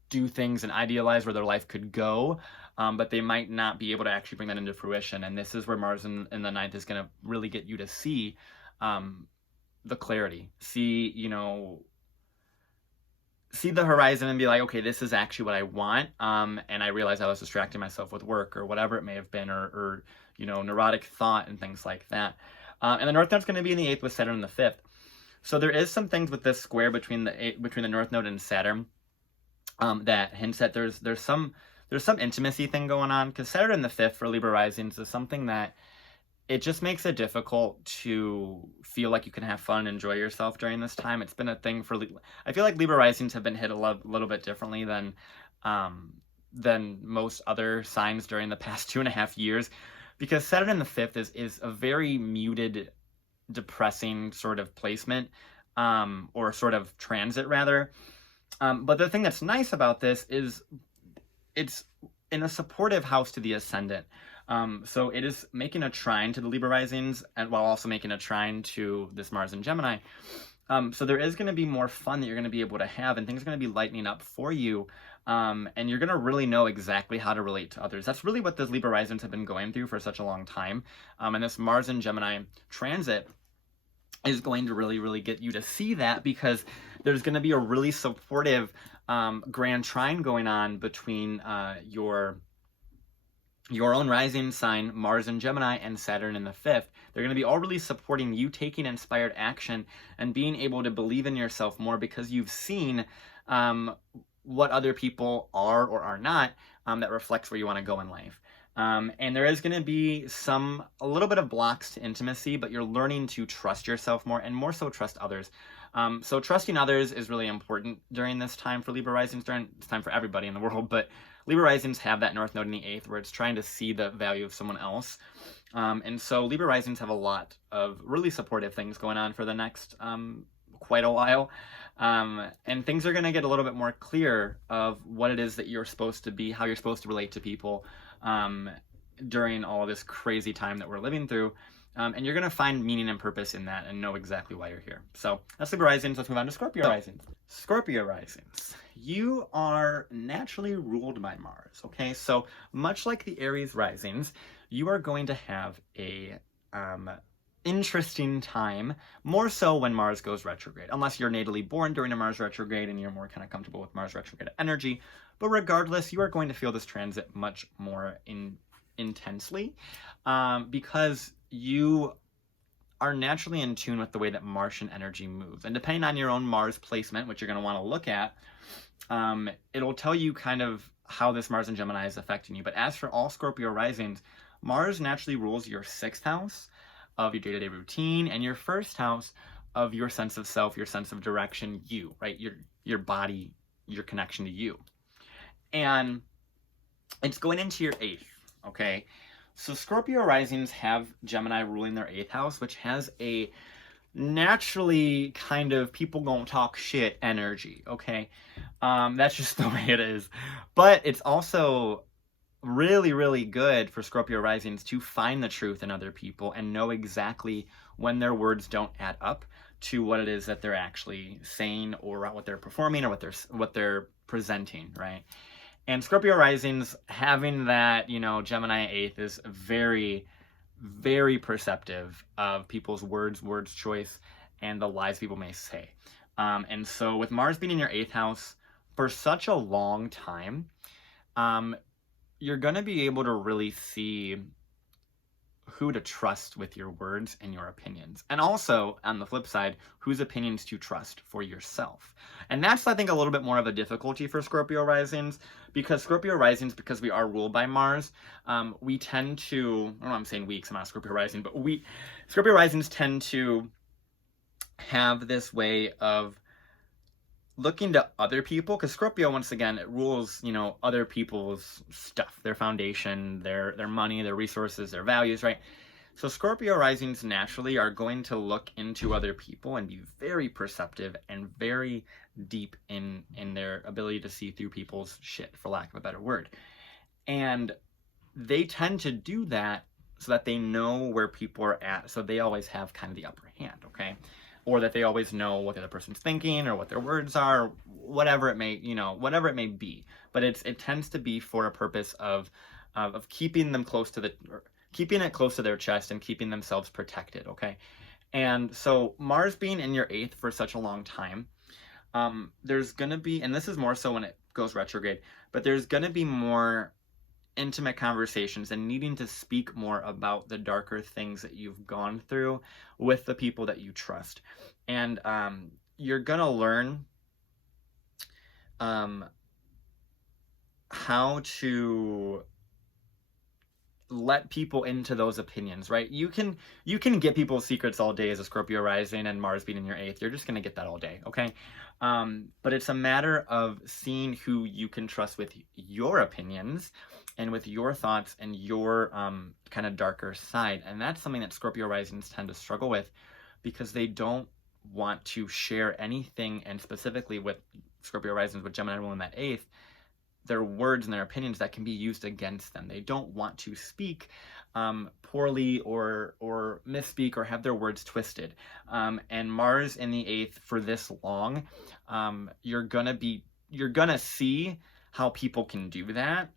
do things and idealize where their life could go, but they might not be able to actually bring that into fruition. And this is where Mars in the ninth is gonna really get you to see the clarity, see the horizon and be like, okay, this is actually what I want, and I realize I was distracting myself with work or whatever it may have been, or neurotic thought and things like that. And the North Node's going to be in the 8th with Saturn in the 5th. So there is some things with this square between the North Node and Saturn that hints that there's some intimacy thing going on, because Saturn in the 5th for Libra risings is something that it just makes it difficult to feel like you can have fun and enjoy yourself during this time. It's been a thing for I feel like Libra risings have been hit a little bit differently than most other signs during the past 2.5 years, because Saturn in the 5th is a very muted, depressing sort of placement, or sort of transit rather. But the thing that's nice about this is it's in a supportive house to the ascendant. So it is making a trine to the Libra risings, and while also making a trine to this Mars in Gemini. So there is going to be more fun that you're going to be able to have, and things are going to be lightening up for you. And you're going to really know exactly how to relate to others. That's really what the Libra risings have been going through for such a long time. And this Mars in Gemini transit is going to really, really get you to see that, because there's going to be a really supportive grand trine going on between your own rising sign, Mars in Gemini, and Saturn in the 5th. They're going to be all really supporting you taking inspired action and being able to believe in yourself more, because you've seen what other people are or are not, that reflects where you want to go in life. And there is going to be a little bit of blocks to intimacy, but you're learning to trust yourself more, and more so trust others. So trusting others is really important during this time for Libra risings, during this time for everybody in the world, but Libra risings have that North Node in the 8th where it's trying to see the value of someone else. And so Libra risings have a lot of really supportive things going on for the next quite a while. And things are going to get a little bit more clear of what it is that you're supposed to be, how you're supposed to relate to people during all this crazy time that we're living through. And you're going to find meaning and purpose in that and know exactly why you're here. So that's Libra risings. Let's move on to Scorpio risings. Scorpio risings. You are naturally ruled by Mars, okay? So much like the Aries risings, you are going to have a interesting time, more so when Mars goes retrograde, unless you're natally born during a Mars retrograde and you're more kind of comfortable with Mars retrograde energy. But regardless, you are going to feel this transit much more intensely, because you are naturally in tune with the way that Martian energy moves. And depending on your own Mars placement, which you're going to want to look at, it'll tell you kind of how this Mars in Gemini is affecting you. But as for all Scorpio risings, Mars naturally rules your 6th house of your day-to-day routine and your 1st house of your sense of self, your sense of direction, you, right? Your body, your connection to you. And it's going into your 8th, okay? So Scorpio risings have Gemini ruling their 8th house, which has a naturally kind of people gonna talk shit energy, okay? That's just the way it is. But it's also really, really good for Scorpio risings to find the truth in other people and know exactly when their words don't add up to what it is that they're actually saying, or what they're performing, or what they're presenting, right? And Scorpio risings having that, Gemini 8th is very, very perceptive of people's words choice, and the lies people may say. And so with Mars being in your 8th house for such a long time, you're going to be able to really see who to trust with your words and your opinions. And also, on the flip side, whose opinions to trust for yourself. And that's, I think, a little bit more of a difficulty for Scorpio risings, because Scorpio risings, because we are ruled by Mars, we tend to, I don't know, I'm saying we, because I'm not a Scorpio rising, but Scorpio risings tend to have this way of looking to other people, because Scorpio, once again, it rules, other people's stuff, their foundation, their money, their resources, their values, right? So Scorpio risings naturally are going to look into other people and be very perceptive and very deep in their ability to see through people's shit, for lack of a better word. And they tend to do that so that they know where people are at, so they always have kind of the upper hand, okay? Or that they always know what the other person's thinking, or what their words are, whatever it may, whatever it may be. But it tends to be for a purpose of keeping them keeping it close to their chest and keeping themselves protected, okay? And so Mars being in your 8th for such a long time, there's gonna be, and this is more so when it goes retrograde, but there's gonna be more intimate conversations and needing to speak more about the darker things that you've gone through with the people that you trust. And you're gonna learn how to let people into those opinions, right? You can get people's secrets all day as a Scorpio rising, and Mars being in your 8th. You're just gonna get that all day, okay? But it's a matter of seeing who you can trust with your opinions and with your thoughts and your kind of darker side. And that's something that Scorpio risings tend to struggle with, because they don't want to share anything, and specifically with Scorpio risings with Gemini ruling that 8th, their words and their opinions that can be used against them. They don't want to speak poorly or misspeak or have their words twisted. And Mars in the 8th for this long, you're gonna see how people can do that,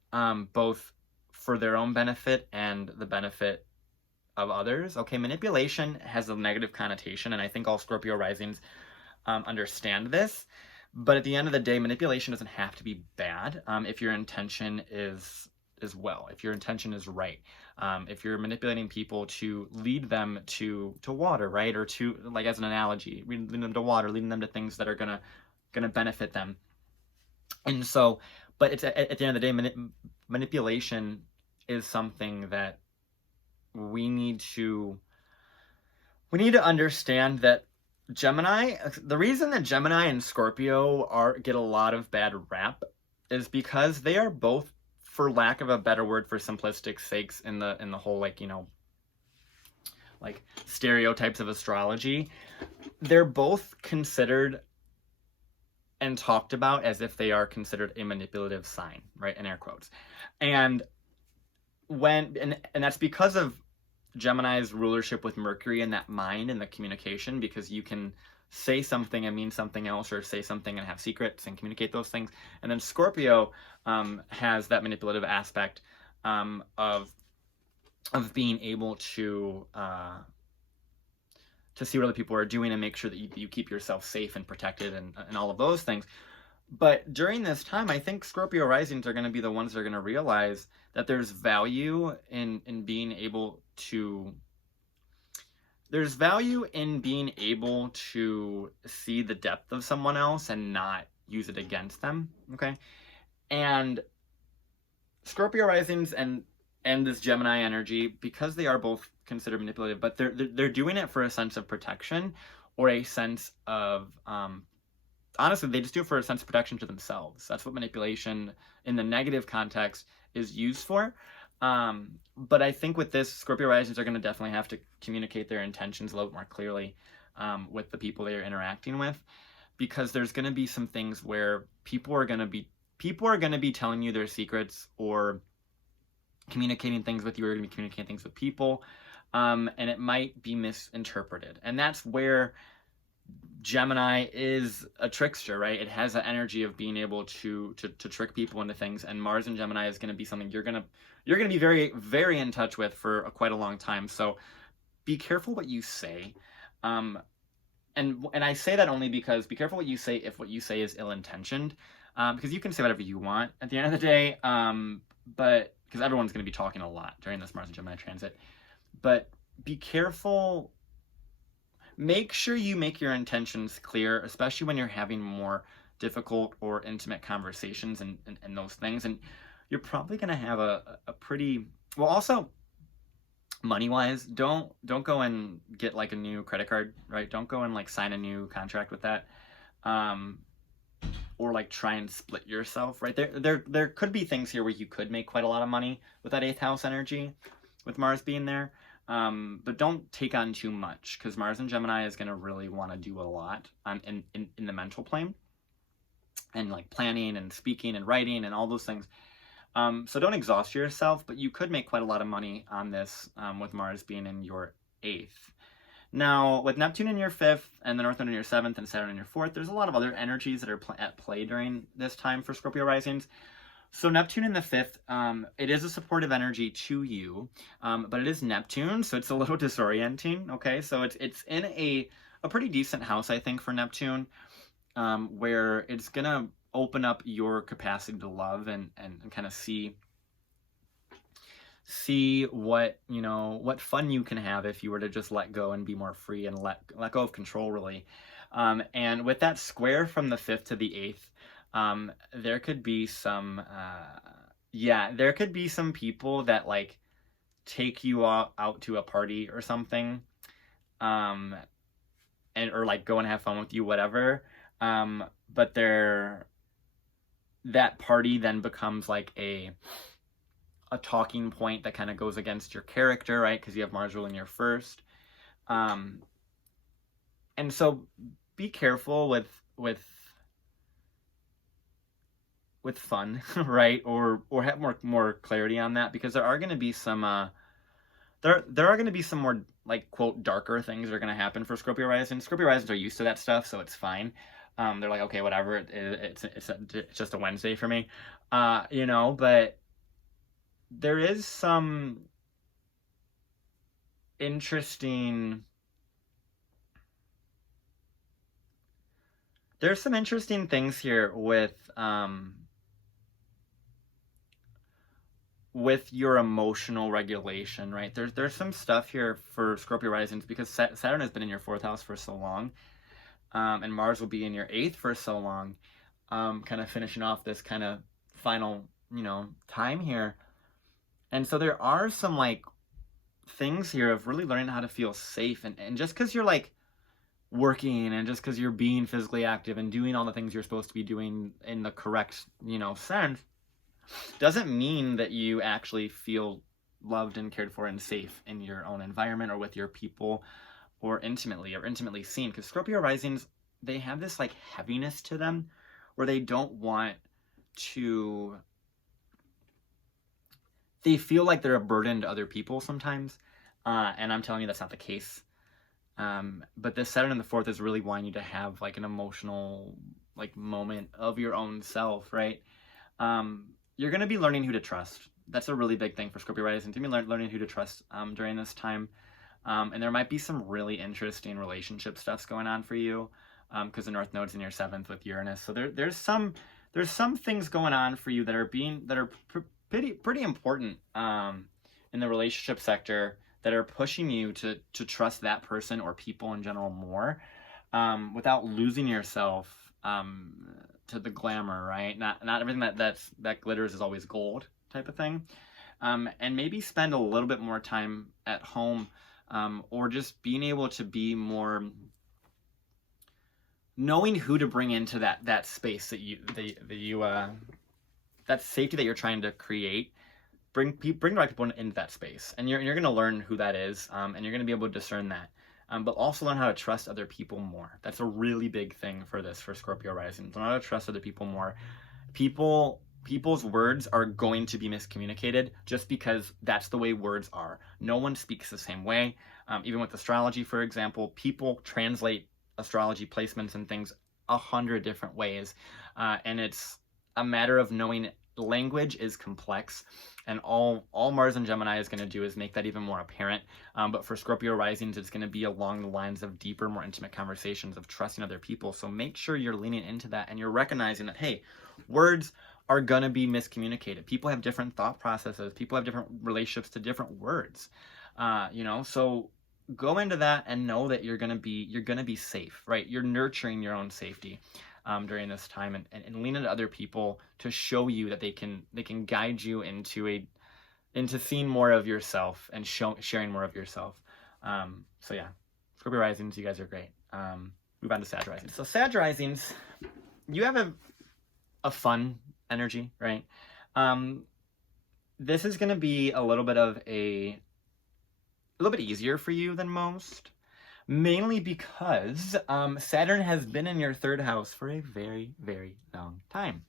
both for their own benefit and the benefit of others. Okay, manipulation has a negative connotation, and I think all Scorpio risings understand this. But at the end of the day, manipulation doesn't have to be bad if your intention is well, if your intention is right. If you're manipulating people to lead them to water, right? Or to, like as an analogy, leading them to water, leading them to things that are gonna benefit them. And so, but it's at the end of the day, manipulation is something that we need to understand that Gemini, the reason that Gemini and Scorpio get a lot of bad rap is because they are both, for lack of a better word, for simplistic sakes, in the whole like stereotypes of astrology, they're both considered and talked about as if they are considered a manipulative sign, right, in air quotes. And that's because of Gemini's rulership with Mercury and that mind and the communication, because you can say something and mean something else, or say something and have secrets and communicate those things. And then Scorpio has that manipulative aspect of being able to see what other people are doing and make sure that you keep yourself safe and protected and all of those things. But during this time, I think Scorpio risings are going to be the ones that are going to realize that there's value in being able to see the depth of someone else and not use it against them, okay? And Scorpio risings and this Gemini energy, because they are both considered manipulative, but they're doing it for a sense of protection, or a sense of, honestly, they just do it for a sense of protection to themselves. That's what manipulation in the negative context is used for. But I think with this, Scorpio Risings are going to definitely have to communicate their intentions a little more clearly with the people they are interacting with, because there's going to be some things where people are going to be telling you their secrets, or communicating things with you, or going to be communicating things with people, and it might be misinterpreted. And that's where Gemini is a trickster, right? It has the energy of being able to trick people into things, and Mars in Gemini is going to be something you're gonna be very, very in touch with for quite a long time. So be careful what you say, and I say that only because be careful what you say if what you say is ill-intentioned, because you can say whatever you want at the end of the day, but because everyone's going to be talking a lot during this Mars and Gemini transit. But be careful. Make sure you make your intentions clear, especially when you're having more difficult or intimate conversations and those things. And you're probably going to have a pretty, well, also money-wise, don't go and get like a new credit card, right? Don't go and like sign a new contract with that. Or like try and split yourself, right? There could be things here where you could make quite a lot of money with that 8th house energy, with Mars being there. But don't take on too much, because Mars in Gemini is going to really want to do a lot in the mental plane, and like planning and speaking and writing and all those things. So don't exhaust yourself, but you could make quite a lot of money on this with Mars being in your 8th. Now, with Neptune in your 5th, and the North Node in your 7th, and Saturn in your 4th, there's a lot of other energies that are at play during this time for Scorpio Risings. So Neptune in the 5th, it is a supportive energy to you, but it is Neptune, so it's a little disorienting, okay? So it's in a pretty decent house, I think, for Neptune, where it's going to open up your capacity to love and kind of see what, what fun you can have if you were to just let go and be more free and let go of control, really. And with that square from the 5th to the 8th, there could be some there could be some people that like take you out to a party or something, and or like go and have fun with you, whatever, but that party then becomes like a talking point that kind of goes against your character, right? Because you have Mars ruling your 1st. And so be careful with fun, right? Or have more clarity on that, because there are going to be some there are going to be some more like quote darker things that are going to happen for Scorpio Rising. Scorpio Risings are used to that stuff, so it's fine. They're like, okay, whatever. It's just a Wednesday for me, but there is some interesting things here with your emotional regulation, right? There's some stuff here for Scorpio Risings, because Saturn has been in your 4th house for so long, and Mars will be in your 8th for so long, kind of finishing off this kind of final, time here. And so there are some like things here of really learning how to feel safe, and just because you're like working, and just because you're being physically active and doing all the things you're supposed to be doing in the correct, sense, doesn't mean that you actually feel loved and cared for and safe in your own environment, or with your people, or intimately seen. Because Scorpio Risings, they have this like heaviness to them, where they don't want to, they feel like they're a burden to other people sometimes, and I'm telling you that's not the case. But this Saturn in the 4th is really wanting you to have like an emotional like moment of your own self, right? You're going to be learning who to trust. That's a really big thing for Scorpio Rising, to be learning who to trust during this time. And there might be some really interesting relationship stuffs going on for you, because the North Node's in your 7th with Uranus. So there's some things going on for you that are pretty important in the relationship sector, that are pushing you to trust that person or people in general more, without losing yourself to the glamour, right? Not everything that glitters is always gold, type of thing. And maybe spend a little bit more time at home, or just being able to be more knowing who to bring into that space that that safety that you're trying to create. Bring the right people into that space, and you're going to learn who that is, and you're going to be able to discern that, but also learn how to trust other people more. That's a really big thing for Scorpio Rising. Learn how to trust other people more. People's words are going to be miscommunicated just because that's the way words are. No one speaks the same way. Even with astrology, for example, people translate astrology placements and things 100 different ways, and it's a matter of knowing language is complex, and all Mars and Gemini is going to do is make that even more apparent. But for Scorpio Risings, it's going to be along the lines of deeper, more intimate conversations of trusting other people. So make sure you're leaning into that and you're recognizing that, hey, words are going to be miscommunicated. People have different thought processes. People have different relationships to different words. So go into that and know that you're going to be safe, right? You're nurturing your own safety during this time, and lean into other people to show you that they can guide you into seeing more of yourself and sharing more of yourself. So yeah, Scorpio Risings, you guys are great. Move on to Sag Risings. So Sag Risings, you have a fun energy, right? This is going to be a little bit easier for you than most. Mainly because Saturn has been in your third house for a very, very long time.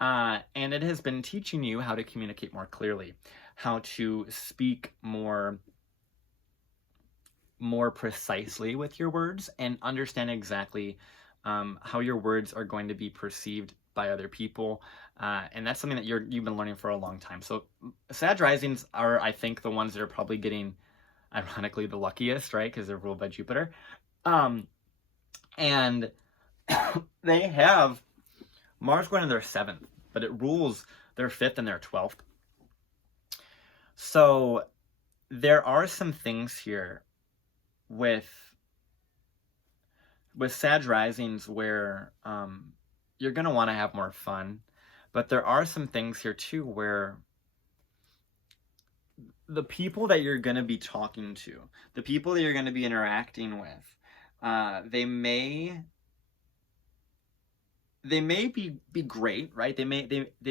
And it has been teaching you how to communicate more clearly, how to speak more precisely with your words, and understand exactly how your words are going to be perceived by other people. And that's something that you've been learning for a long time. So Sag Risings are, I think, the ones that are probably getting, ironically, the luckiest, right? Because they're ruled by Jupiter. And they have Mars going in their 7th, but it rules their 5th and their 12th. So there are some things here with Sag Risings where you're going to want to have more fun, but there are some things here too where the people that you're going to be talking to, the people that you're going to be interacting with, they may be great, right? They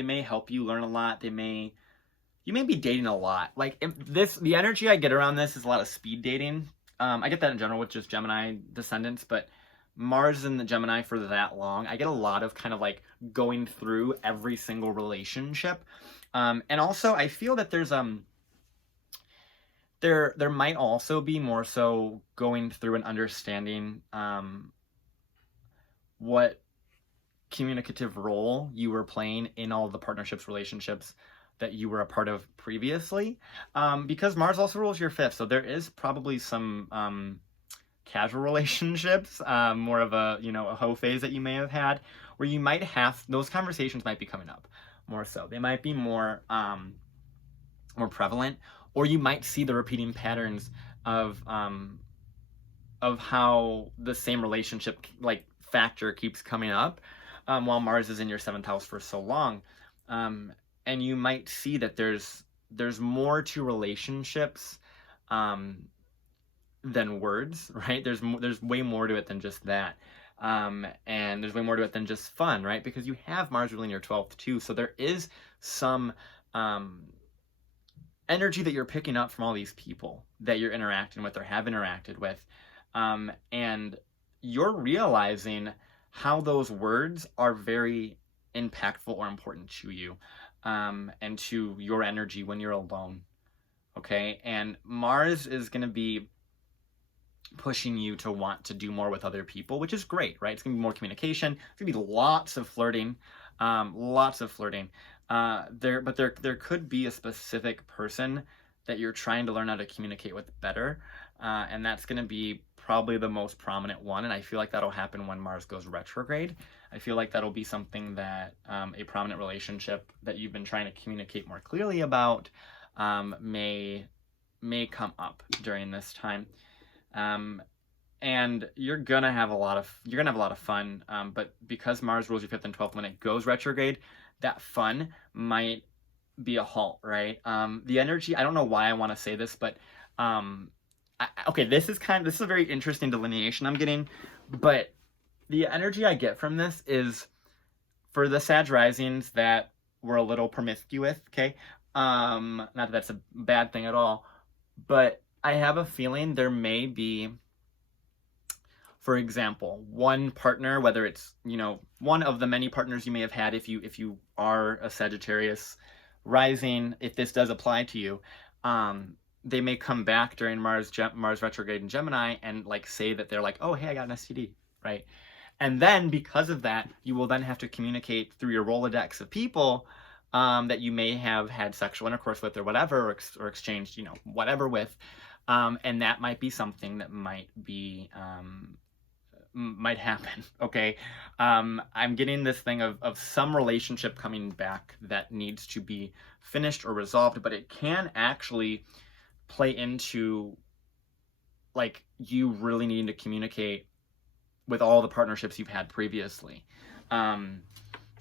may help you learn a lot. You may be dating a lot. Like the energy I get around this is a lot of speed dating. I get that in general with just Gemini descendants, but Mars in the Gemini for that long, I get a lot of kind of like going through every single relationship. And also I feel that there's there might also be more so going through and understanding what communicative role you were playing in all of the partnerships, relationships that you were a part of previously, because Mars also rules your 5th, so there is probably some casual relationships, more of a hoe phase that you may have had, where you might have those conversations might be coming up more so. They might be more prevalent, or you might see the repeating patterns of how the same relationship like factor keeps coming up while Mars is in your 7th house for so long. And you might see that there's more to relationships than words, right? There's way more to it than just that. And there's way more to it than just fun, right? Because you have Mars ruling your 12th too. So there is some energy that you're picking up from all these people that you're interacting with or have interacted with. And you're realizing how those words are very impactful or important to you, and to your energy when you're alone. Okay. And Mars is going to be pushing you to want to do more with other people, which is great, right? It's going to be more communication. It's going to be lots of flirting, there could be a specific person that you're trying to learn how to communicate with better, and that's going to be probably the most prominent one. And I feel like that'll happen when Mars goes retrograde. I feel like that'll be something that a prominent relationship that you've been trying to communicate more clearly about may come up during this time. And you're gonna have a lot of fun, but because Mars rules your 5th and 12th, when it goes retrograde, that fun might be a halt, right? The energy, I don't know why I want to say this, but okay, this is a very interesting delineation I'm getting, but the energy I get from this is for the Sag Risings that were a little promiscuous, okay? Not that that's a bad thing at all, but I have a feeling there may be, for example, one partner, whether it's, you know, one of the many partners you may have had if you are a Sagittarius rising, if this does apply to you, they may come back during Mars retrograde in Gemini and like say that they're like, oh hey, I got an STD, right? And then because of that, you will then have to communicate through your Rolodex of people that you may have had sexual intercourse with or whatever, or exchanged, you know, whatever with. And that might be something that might happen. Okay. I'm getting this thing of some relationship coming back that needs to be finished or resolved, but it can actually play into like you really needing to communicate with all the partnerships you've had previously,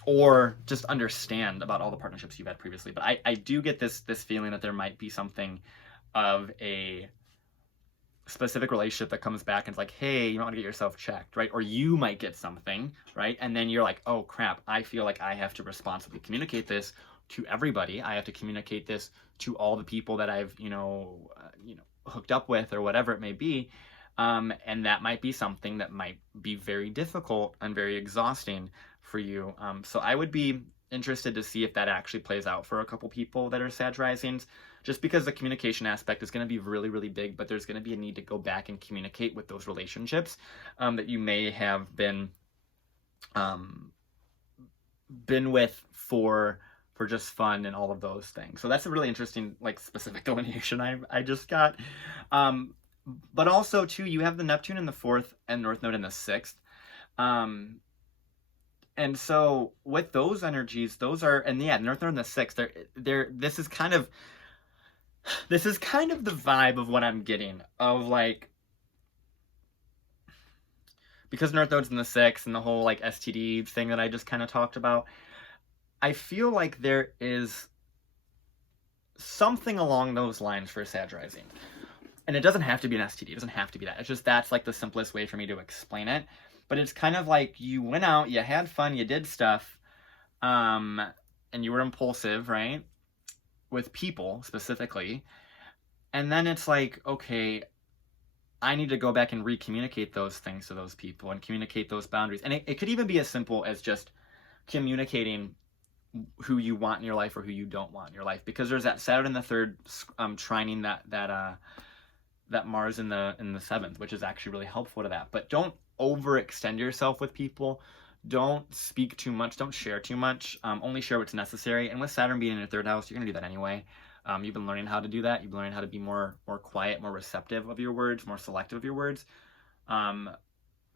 or just understand about all the partnerships you've had previously. But I do get this feeling that there might be something of a specific relationship that comes back and it's like, hey, you might want to get yourself checked, right? Or you might get something, right? And then you're like, oh crap, I feel like I have to responsibly communicate this to everybody. I have to communicate this to all the people that I've, hooked up with or whatever it may be. And that might be something that might be very difficult and very exhausting for you. So I would be interested to see if that actually plays out for a couple people that are Sag Risings, just because the communication aspect is going to be really, really big, but there's going to be a need to go back and communicate with those relationships that you may have been with for just fun and all of those things. So that's a really interesting, like, specific delineation I just got. But also, too, you have the Neptune in the 4th and North Node in the 6th. And so with those energies, those are, and yeah, North Node in the 6th, this is kind of the vibe of what I'm getting of like, because North Node's in the 6th and the whole like STD thing that I just kind of talked about, I feel like there is something along those lines for Sag Rising. And it doesn't have to be an STD. It doesn't have to be that. It's just that's like the simplest way for me to explain it. But it's kind of like you went out, you had fun, you did stuff, and you were impulsive, right? With people specifically. And then it's like, okay, I need to go back and recommunicate those things to those people and communicate those boundaries. And it could even be as simple as just communicating who you want in your life or who you don't want in your life. Because there's that Saturn in the 3rd trining that Mars in the 7th, which is actually really helpful to that. But don't overextend yourself with people. Don't speak too much. Don't share too much. Only share what's necessary. And with Saturn being in your 3rd house, you're gonna do that anyway. You've been learning how to do that. You've been learning how to be more quiet, more receptive of your words, more selective of your words.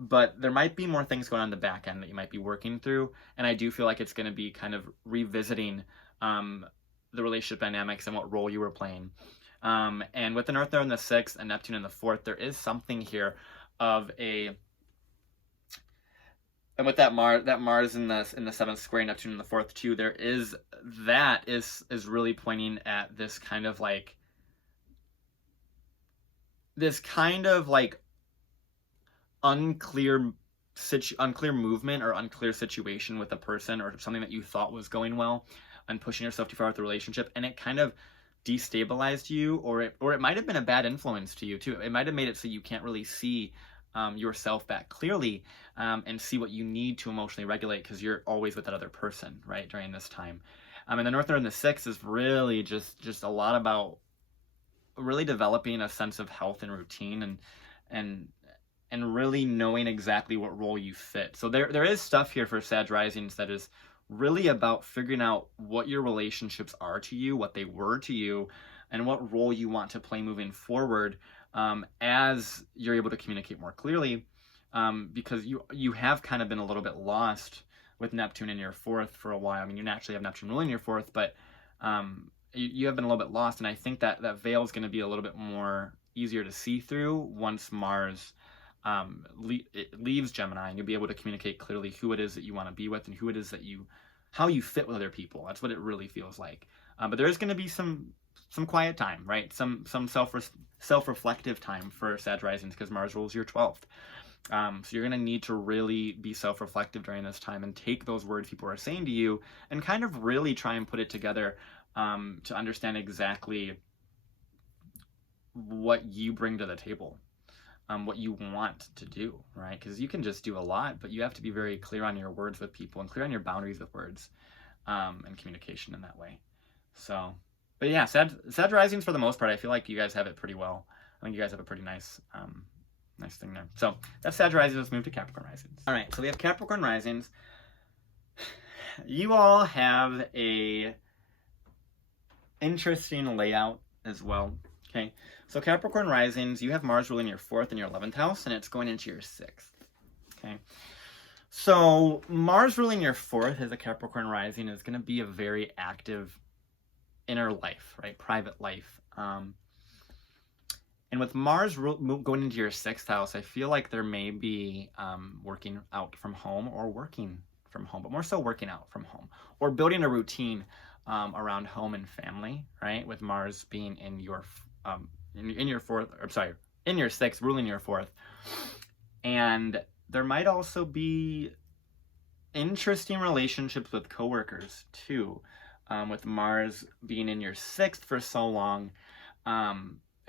But there might be more things going on in the back end that you might be working through. And I do feel like it's going to be kind of revisiting the relationship dynamics and what role you were playing. And with the North Node in the 6th and Neptune in the 4th, there is something here of a, and with that Mars in the 7th square, Neptune in the 4th too, there is that is really pointing at this kind of like unclear movement or unclear situation with a person or something that you thought was going well and pushing yourself too far with the relationship, and it kind of destabilized you, or it might have been a bad influence to you too. It might have made it so you can't really see yourself that clearly and see what you need to emotionally regulate because you're always with that other person, right, during this time. And the North Node in the 6th is really just a lot about really developing a sense of health and routine and really knowing exactly what role you fit. So there is stuff here for Sag Risings that is really about figuring out what your relationships are to you, what they were to you, and what role you want to play moving forward as you're able to communicate more clearly, because you have kind of been a little bit lost with Neptune in your 4th for a while. I mean, you naturally have Neptune ruling your 4th, but you have been a little bit lost, and I think that veil is going to be a little bit more easier to see through once Mars it leaves Gemini, and you'll be able to communicate clearly who it is that you want to be with and who it is that how you fit with other people. That's what it really feels like. But there is going to be some quiet time, right? Some self-reflective time for Sag Risings because Mars rules your 12th. So you're going to need to really be self-reflective during this time and take those words people are saying to you and kind of really try and put it together to understand exactly what you bring to the table, what you want to do, right? Because you can just do a lot, but you have to be very clear on your words with people and clear on your boundaries with words and communication in that way. So, but yeah, Sag Risings for the most part, I feel like you guys have it pretty well. I think you guys have a pretty nice nice thing there. So that's Sag Risings. Let's move to Capricorn Risings. All right, so we have Capricorn Risings. You all have a interesting layout as well. Okay, so Capricorn Risings, you have Mars ruling your 4th and your 11th house, and it's going into your 6th. Okay, so Mars ruling your 4th as a Capricorn Rising is going to be a very active inner life, right? Private life. And with Mars going into your 6th house, I feel like there may be working out from home or working from home, but more so working out from home or building a routine around home and family, right? With Mars being in your in your 4th, or sorry, in your 6th, ruling your 4th. And there might also be interesting relationships with coworkers too, with Mars being in your 6th for so long.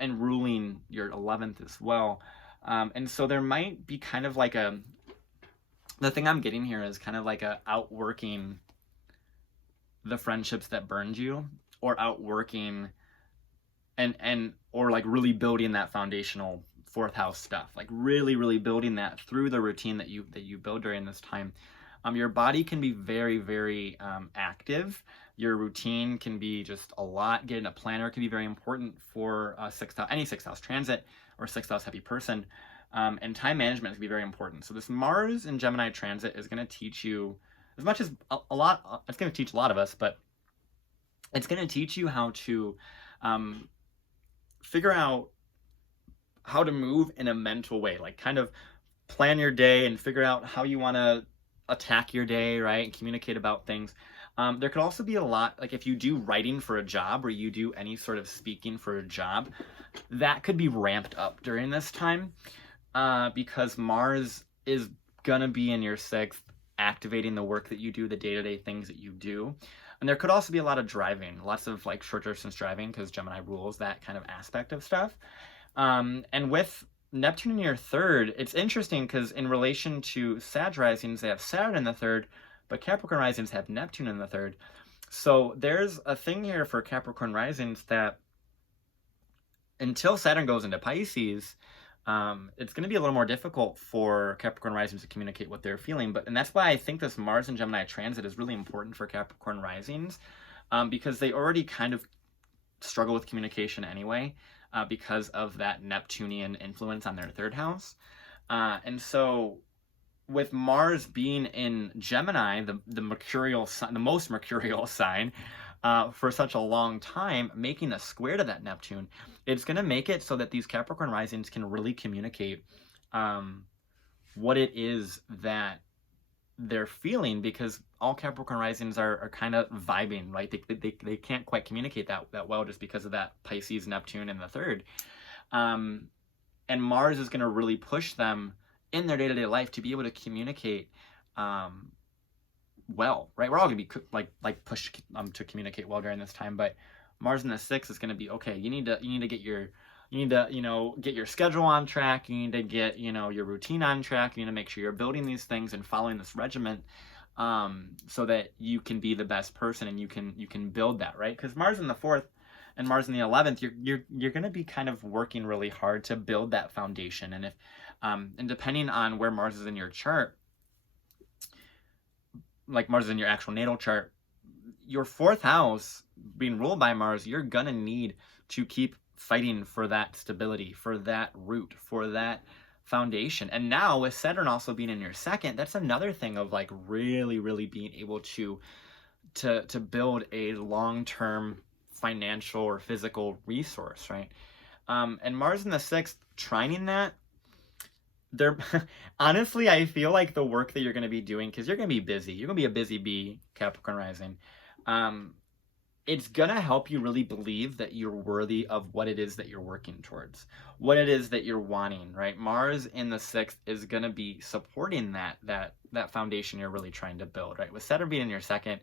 And ruling your 11th as well. And so there might be kind of like the thing I'm getting here is kind of like outworking the friendships that burned you, or outworking or like really building that foundational 4th house stuff, like really building that through the routine that you build during this time. Your body can be very active. Your routine can be just a lot. Getting a planner can be very important for any 6th house transit or 6th house heavy person. And time management can be very important. So this Mars in Gemini transit is going to teach you, as much as a lot, it's going to teach a lot of us, but it's going to teach you how to figure out how to move in a mental way, like kind of plan your day and figure out how you want to attack your day, right? And communicate about things. There could also be a lot, like if you do writing for a job or you do any sort of speaking for a job, that could be ramped up during this time because Mars is gonna be in your 6th, activating the work that you do, the day-to-day things that you do. And there could also be a lot of driving, lots of like short distance driving, because Gemini rules that kind of aspect of stuff. And with Neptune in your 3rd, it's interesting because in relation to Sag Risings, they have Saturn in the 3rd, but Capricorn Risings have Neptune in the 3rd. So there's a thing here for Capricorn Risings that until Saturn goes into Pisces, it's going to be a little more difficult for Capricorn Risings to communicate what they're feeling. And that's why I think this Mars and Gemini transit is really important for Capricorn Risings, because they already kind of struggle with communication anyway, because of that Neptunian influence on their 3rd house. And so with Mars being in Gemini, the mercurial, the most mercurial sign, for such a long time, making a square to that Neptune, it's going to make it so that these Capricorn Risings can really communicate what it is that they're feeling, because all Capricorn Risings are kind of vibing, right? They can't quite communicate that well just because of that Pisces Neptune in the 3rd. And Mars is going to really push them in their day-to-day life to be able to communicate well, right? We're all going to be like pushed to communicate well during this time, but Mars in the 6th is going to be, okay, you need to get your get your schedule on track. You need to get, your routine on track. You need to make sure you're building these things and following this regiment, so that you can be the best person and you can build that, right? Because Mars in the 4th and Mars in the 11th, you're going to be kind of working really hard to build that foundation. And if and depending on where Mars is in your chart, like Mars is in your actual natal chart, your 4th house being ruled by Mars, you're gonna need to keep fighting for that stability, for that root, for that foundation. And now with Saturn also being in your 2nd, that's another thing of like really being able to build a long-term financial or physical resource, right? And Mars in the 6th, trining that, honestly, I feel like the work that you're going to be doing, because you're going to be busy, you're going to be a busy bee, Capricorn Rising, it's gonna help you really believe that you're worthy of what it is that you're working towards, what it is that you're wanting, right? Mars in the 6th is gonna be supporting that foundation you're really trying to build, right? With Saturn being in your 2nd,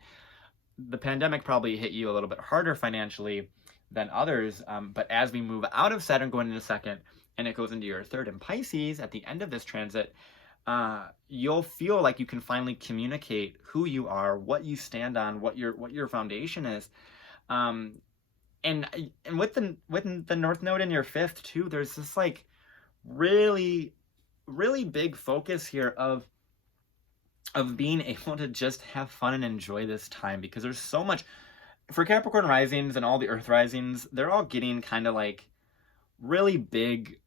the pandemic probably hit you a little bit harder financially than others, but as we move out of Saturn going into 2nd, and it goes into your 3rd in Pisces at the end of this transit, you'll feel like you can finally communicate who you are, what you stand on, what your foundation is. Um, and with the North Node in your 5th too, there's this like really really big focus here of being able to just have fun and enjoy this time, because there's so much for Capricorn risings and all the Earth risings. They're all getting kind of like really big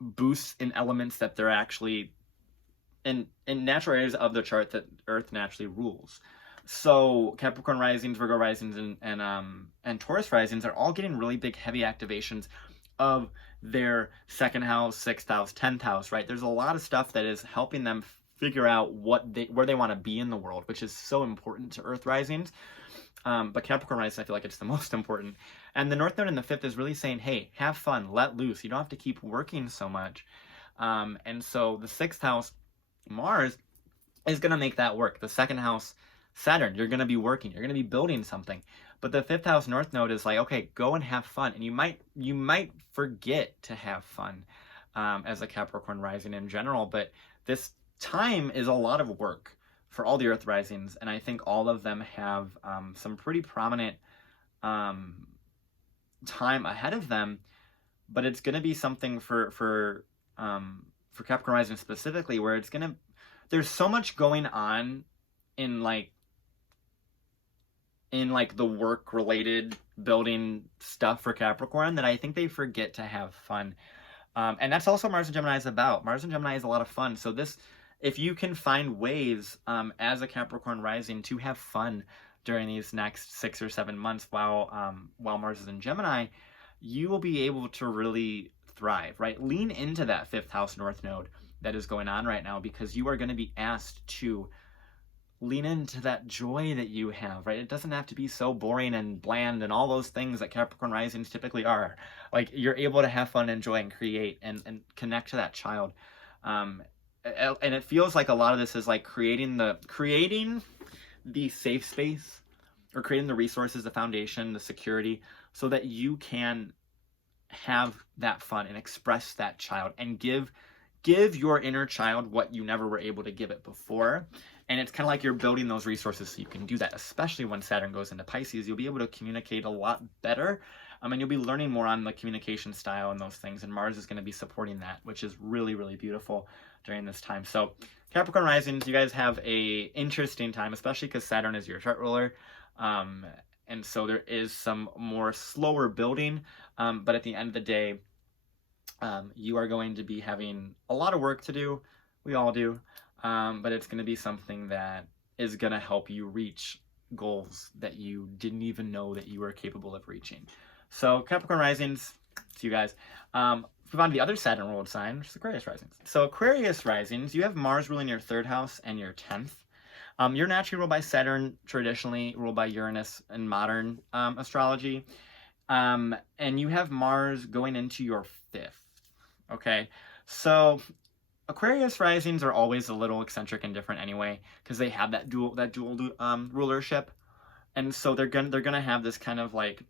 boosts in elements that they're actually in natural areas of the chart that Earth naturally rules. So Capricorn risings, Virgo risings, and Taurus risings are all getting really big, heavy activations of their 2nd house, 6th house, 10th house. Right? There's a lot of stuff that is helping them figure out where they want to be in the world, which is so important to Earth risings. But Capricorn rising, I feel like it's the most important. And the North Node in the 5th is really saying, hey, have fun, let loose. You don't have to keep working so much. And so the 6th house, Mars, is going to make that work. The 2nd house, Saturn, you're going to be working, you're going to be building something. But the 5th house North Node is like, okay, go and have fun. And you might forget to have fun as a Capricorn rising in general. But this time is a lot of work for all the Earth risings, and I think all of them have some pretty prominent time ahead of them. But it's going to be something for Capricorn rising specifically, where there's so much going on in the work related building stuff for Capricorn that I think they forget to have fun. And that's also Mars and Gemini is about. Mars and Gemini is a lot of fun. So if you can find ways as a Capricorn rising to have fun during these next 6 or 7 months while Mars is in Gemini, you will be able to really thrive, right? Lean into that 5th house North Node that is going on right now, because you are going to be asked to lean into that joy that you have, right? It doesn't have to be so boring and bland and all those things that Capricorn risings typically are. Like, you're able to have fun, enjoy, and create and connect to that child. And it feels like a lot of this is like creating the safe space, or creating the resources, the foundation, the security, so that you can have that fun and express that child and give your inner child what you never were able to give it before. And it's kind of like you're building those resources so you can do that, especially when Saturn goes into Pisces. You'll be able to communicate a lot better. And you'll be learning more on the communication style and those things. And Mars is going to be supporting that, which is really, really beautiful during this time. So Capricorn risings, you guys have a interesting time, especially because Saturn is your chart ruler. And so there is some more slower building. But at the end of the day, you are going to be having a lot of work to do. We all do. But it's going to be something that is going to help you reach goals that you didn't even know that you were capable of reaching. So Capricorn risings, to you guys. Move on to the other Saturn ruled sign, which is Aquarius risings. So Aquarius risings, you have Mars ruling your 3rd house and your 10th. You're naturally ruled by Saturn, traditionally ruled by Uranus in modern astrology. And you have Mars going into your 5th. Okay, so Aquarius risings are always a little eccentric and different anyway, because they have that dual rulership, and so they're gonna have this kind of like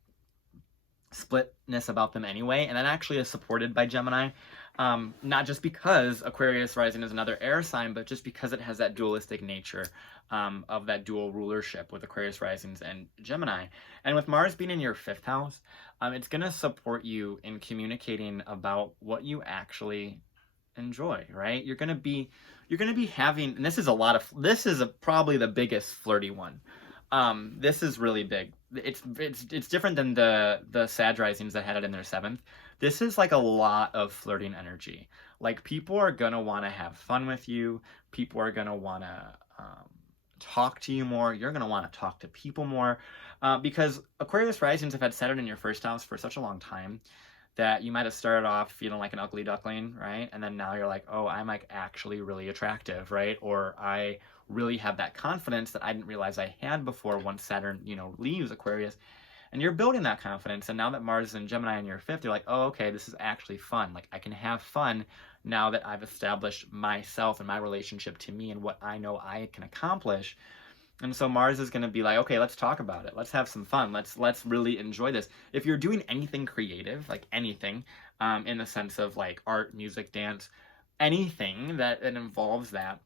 splitness about them anyway, and that actually is supported by Gemini, not just because Aquarius rising is another air sign, but just because it has that dualistic nature of that dual rulership with Aquarius risings and Gemini. And with Mars being in your 5th house, it's gonna support you in communicating about what you actually enjoy, right? You're gonna be having, and this is probably the biggest flirty one. This is really big. It's different than the Sag risings that had it in their 7th. This is like a lot of flirting energy. Like, people are gonna want to have fun with you. People are gonna want to talk to you more. You're gonna want to talk to people more, because Aquarius risings have had Saturn in your 1st house for such a long time that you might have started off feeling like an ugly duckling, right? And then now you're like, oh, I'm like actually really attractive, right? Or I really have that confidence that I didn't realize I had before once Saturn, you know, leaves Aquarius. And you're building that confidence. And now that Mars is in Gemini in your fifth, you're like, oh, okay, this is actually fun. Like, I can have fun now that I've established myself and my relationship to me and what I know I can accomplish. And so Mars is going to be like, okay, let's talk about it. Let's have some fun. Let's really enjoy this. If you're doing anything creative, like anything, in the sense of like art, music, dance, anything that involves that,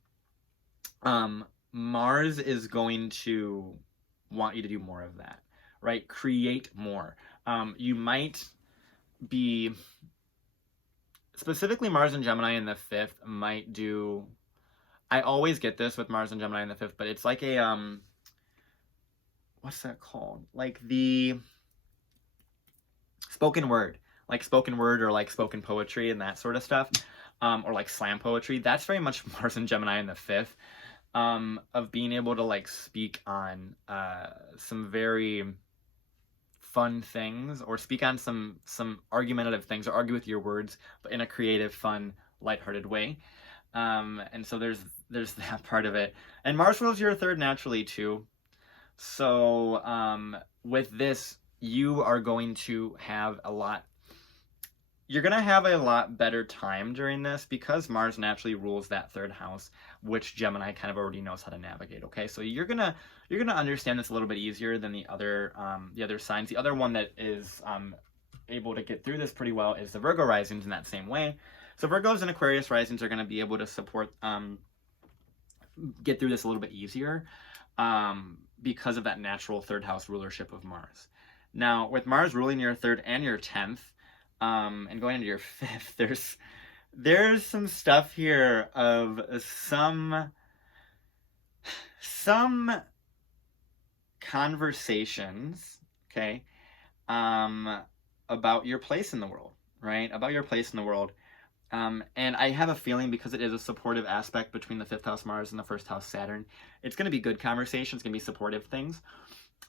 Mars is going to want you to do more of that, right? Create more. You might be, specifically Mars and Gemini in the fifth might do, I always get this with Mars and Gemini in the fifth, but it's like a, what's that called? Like the spoken word, or like spoken poetry and that sort of stuff, or like slam poetry. That's very much Mars and Gemini in the fifth, of being able to like speak on some very fun things, or speak on some argumentative things, or argue with your words, but in a creative, fun, lighthearted way. And so there's that part of it. And Mars rules your third naturally too. So with this, you are going to have you're going to have a lot better time during this, because Mars naturally rules that third house, which Gemini kind of already knows how to navigate. Okay, so you're gonna understand this a little bit easier than the other signs. The other one that is able to get through this pretty well is the Virgo Risings in that same way. So Virgos and Aquarius Risings are going to be able to support, get through this a little bit easier, because of that natural third house rulership of Mars. Now, with Mars ruling your third and your 10th, and going into your fifth, there's some stuff here of some conversations, okay, about your place in the world, right? About your place in the world. And I have a feeling, because it is a supportive aspect between the fifth house Mars and the first house Saturn, it's going to be good conversations, it's going to be supportive things.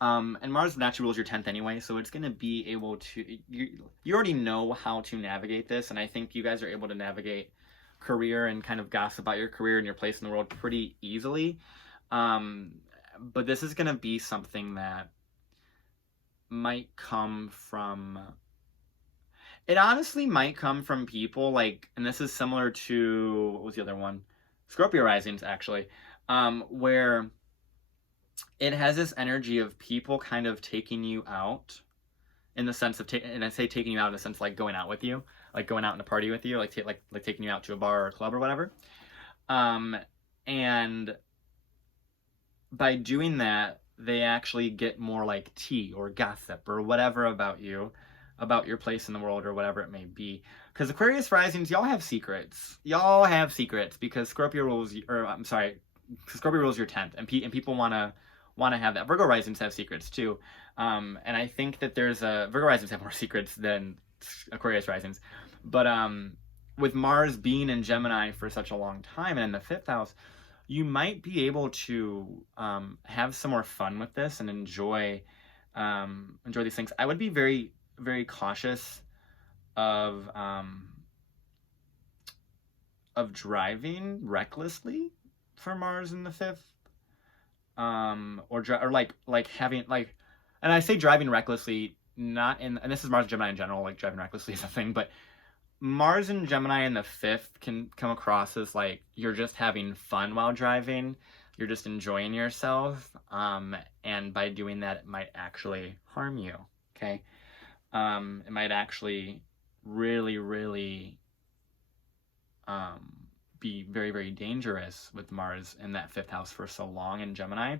And Mars naturally rules your 10th anyway, so it's going to be able to, you already know how to navigate this, and I think you guys are able to navigate career and kind of gossip about your career and your place in the world pretty easily. But this is going to be something that might come from, it honestly might come from people like, and this is similar to, what was the other one? Scorpio Risings, actually, where it has this energy of people kind of taking you out, in the sense of, and I say taking you out in the sense like going out with you, like going out in a party with you, like taking you out to a bar or a club or whatever. And by doing that, they actually get more like tea or gossip or whatever about you, about your place in the world or whatever it may be. Because Aquarius Risings, y'all have secrets. Y'all have secrets, because Scorpio rules, Scorpio rules your 10th, and people want to have that. Virgo Risings have secrets too. And I think that Virgo Risings have more secrets than Aquarius Risings. But with Mars being in Gemini for such a long time and in the fifth house, you might be able to have some more fun with this and enjoy these things. I would be very, very cautious of driving recklessly for Mars in the fifth, or having like, and I say driving recklessly, not in, and this is Mars and Gemini in general, like driving recklessly is a thing, but Mars and Gemini in the fifth can come across as like you're just having fun while driving, you're just enjoying yourself, and by doing that, it might actually harm you. Okay, it might actually really, really be very, very dangerous with Mars in that fifth house for so long in Gemini.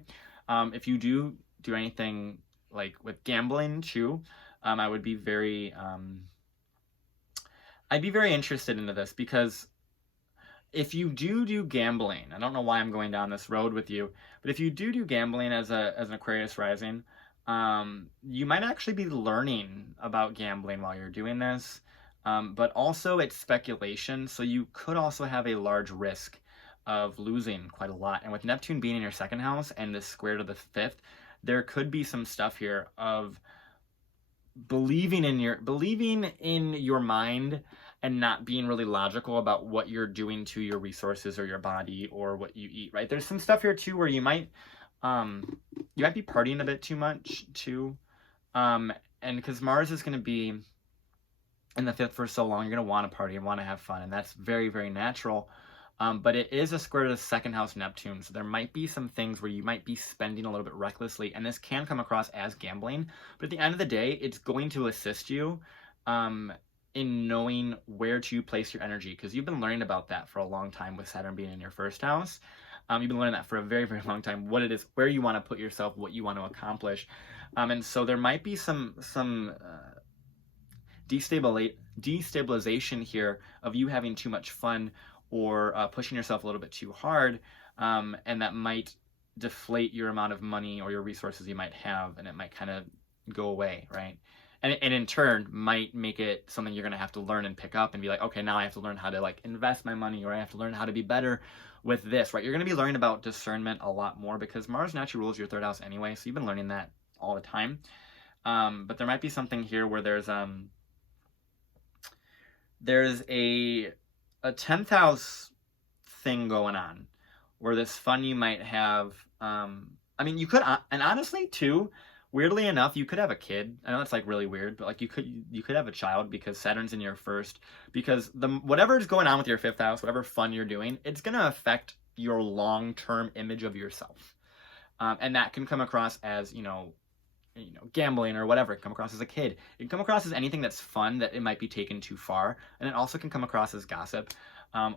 If you do anything like with gambling too, I would be very, I'd be very interested into this, because if you do gambling, I don't know why I'm going down this road with you, but if you do gambling as an Aquarius rising, you might actually be learning about gambling while you're doing this. But also it's speculation, so you could also have a large risk of losing quite a lot. And with Neptune being in your second house and the square to the fifth, there could be some stuff here of believing in your mind and not being really logical about what you're doing to your resources or your body or what you eat, right? There's some stuff here too where you might be partying a bit too much too. And because Mars is going to be in the 5th for so long, you're going to want to party and want to have fun, and that's very, very natural. But it is a square to the 2nd house Neptune, so there might be some things where you might be spending a little bit recklessly, and this can come across as gambling. But at the end of the day, it's going to assist you in knowing where to place your energy, because you've been learning about that for a long time with Saturn being in your 1st house. You've been learning that for a very, very long time, what it is, where you want to put yourself, what you want to accomplish. And so there might be some destabilization here of you having too much fun or pushing yourself a little bit too hard, and that might deflate your amount of money or your resources you might have, and it might kind of go away, right? And in turn might make it something you're going to have to learn and pick up and be like, okay, now I have to learn how to like invest my money, or I have to learn how to be better with this, right? You're going to be learning about discernment a lot more because Mars naturally rules your 3rd house anyway, so you've been learning that all the time. But there might be something here where there's a 10th house thing going on where this fun you might have, I mean, you could, and honestly too, weirdly enough, you could have a kid. I know that's like really weird, but like you could have a child because Saturn's in your 1st, because whatever is going on with your 5th house, whatever fun you're doing, it's going to affect your long-term image of yourself. And that can come across as, gambling or whatever. It can come across as a kid. It can come across as anything that's fun that it might be taken too far. And it also can come across as gossip,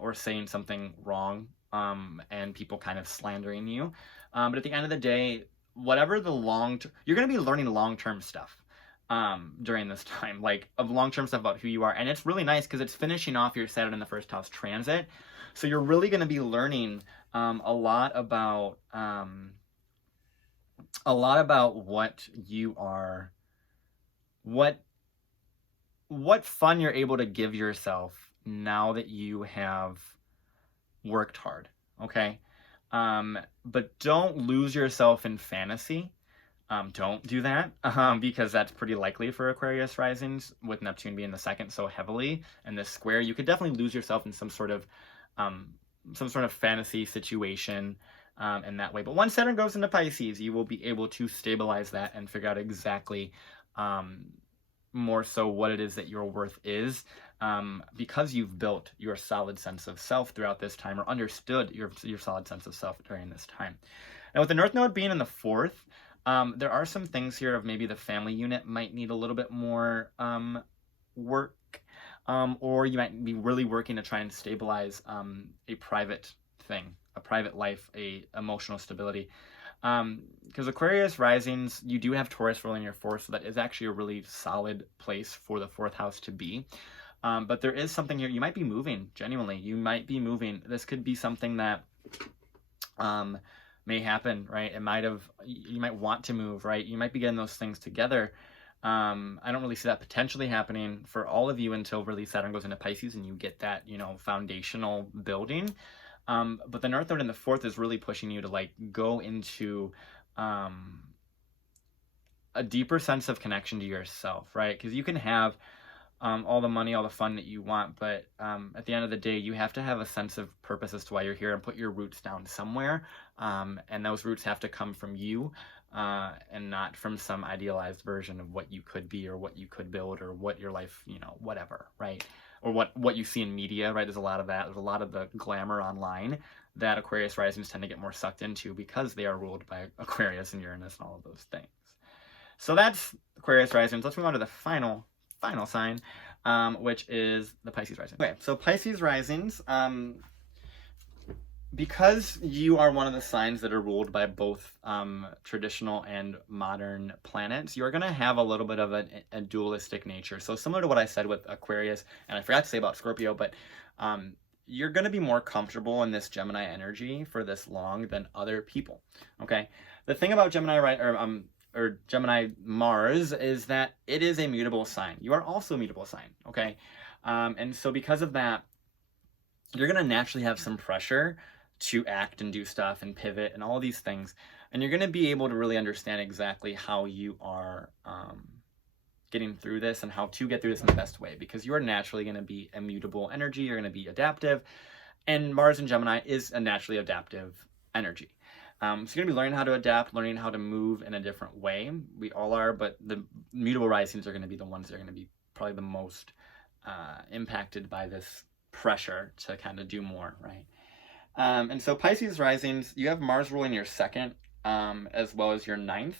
or saying something wrong, and people kind of slandering you. But at the end of the day, whatever you're going to be learning long-term stuff during this time, like of long-term stuff about who you are. And it's really nice because it's finishing off your Saturn in the 1st house transit. So you're really going to be learning a lot about what you are, what fun you're able to give yourself now that you have worked hard, okay? But don't lose yourself in fantasy. Don't do that, because that's pretty likely for Aquarius risings, with Neptune being the 2nd so heavily in this square. You could definitely lose yourself in some sort of fantasy situation, in that way. But once Saturn goes into Pisces, you will be able to stabilize that and figure out exactly more so what it is that your worth is, because you've built your solid sense of self throughout this time, or understood your solid sense of self during this time. Now, with the North Node being in the 4th, there are some things here of maybe the family unit might need a little bit more work, or you might be really working to try and stabilize a private thing, a private life, a emotional stability. Because Aquarius risings, you do have Taurus ruling your 4th, so that is actually a really solid place for the 4th house to be. But there is something here. You might be moving, genuinely. You might be moving. This could be something that may happen, right? You might want to move, right? You might be getting those things together. I don't really see that potentially happening for all of you until really Saturn goes into Pisces and you get that, foundational building. But the North Node in the 4th is really pushing you to like go into a deeper sense of connection to yourself, right? Because you can have all the money, all the fun that you want, but at the end of the day, you have to have a sense of purpose as to why you're here and put your roots down somewhere. And those roots have to come from you, and not from some idealized version of what you could be or what you could build or what your life, whatever, right? Or what you see in media, right? There's a lot of that. There's a lot of the glamour online that Aquarius risings tend to get more sucked into because they are ruled by Aquarius and Uranus and all of those things. So that's Aquarius risings. Let's move on to the final sign, which is the Pisces rising. Okay, so Pisces risings, because you are one of the signs that are ruled by both traditional and modern planets, you're going to have a little bit of a dualistic nature. So similar to what I said with Aquarius, and I forgot to say about Scorpio, but you're going to be more comfortable in this Gemini energy for this long than other people, okay? The thing about Gemini, or Gemini Mars, is that it is a mutable sign. You are also a mutable sign, okay? And so because of that, you're going to naturally have some pressure to act and do stuff and pivot and all these things. And you're going to be able to really understand exactly how you are getting through this and how to get through this in the best way, because you are naturally going to be immutable energy. You're going to be adaptive, and Mars in Gemini is a naturally adaptive energy. So you're going to be learning how to adapt, learning how to move in a different way. We all are, but the mutable risings are going to be the ones that are going to be probably the most impacted by this pressure to kind of do more, right? And so Pisces risings, you have Mars ruling your 2nd, as well as your 9th,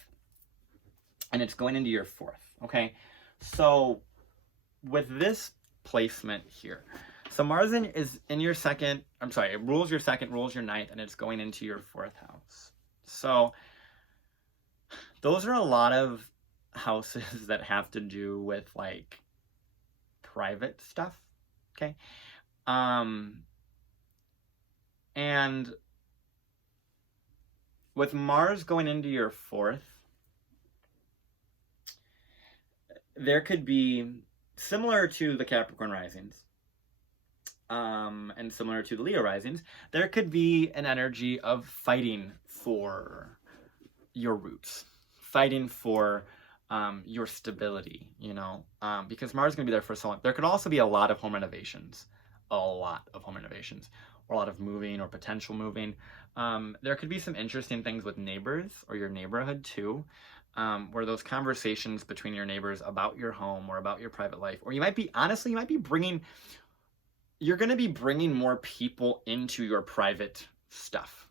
and it's going into your 4th, okay? So with this placement here, so Mars is in your 2nd, it rules your 2nd, rules your 9th, and it's going into your 4th house. So those are a lot of houses that have to do with like private stuff, okay? And with Mars going into your 4th, there could be, similar to the Capricorn risings, and similar to the Leo risings, there could be an energy of fighting for your roots, fighting for your stability, you know, because Mars is going to be there for so long. There could also be a lot of home renovations, or a lot of moving or potential moving. There could be some interesting things with neighbors or your neighborhood too, where those conversations between your neighbors about your home or about your private life, or you might be, honestly, you're going to be bringing more people into your private stuff,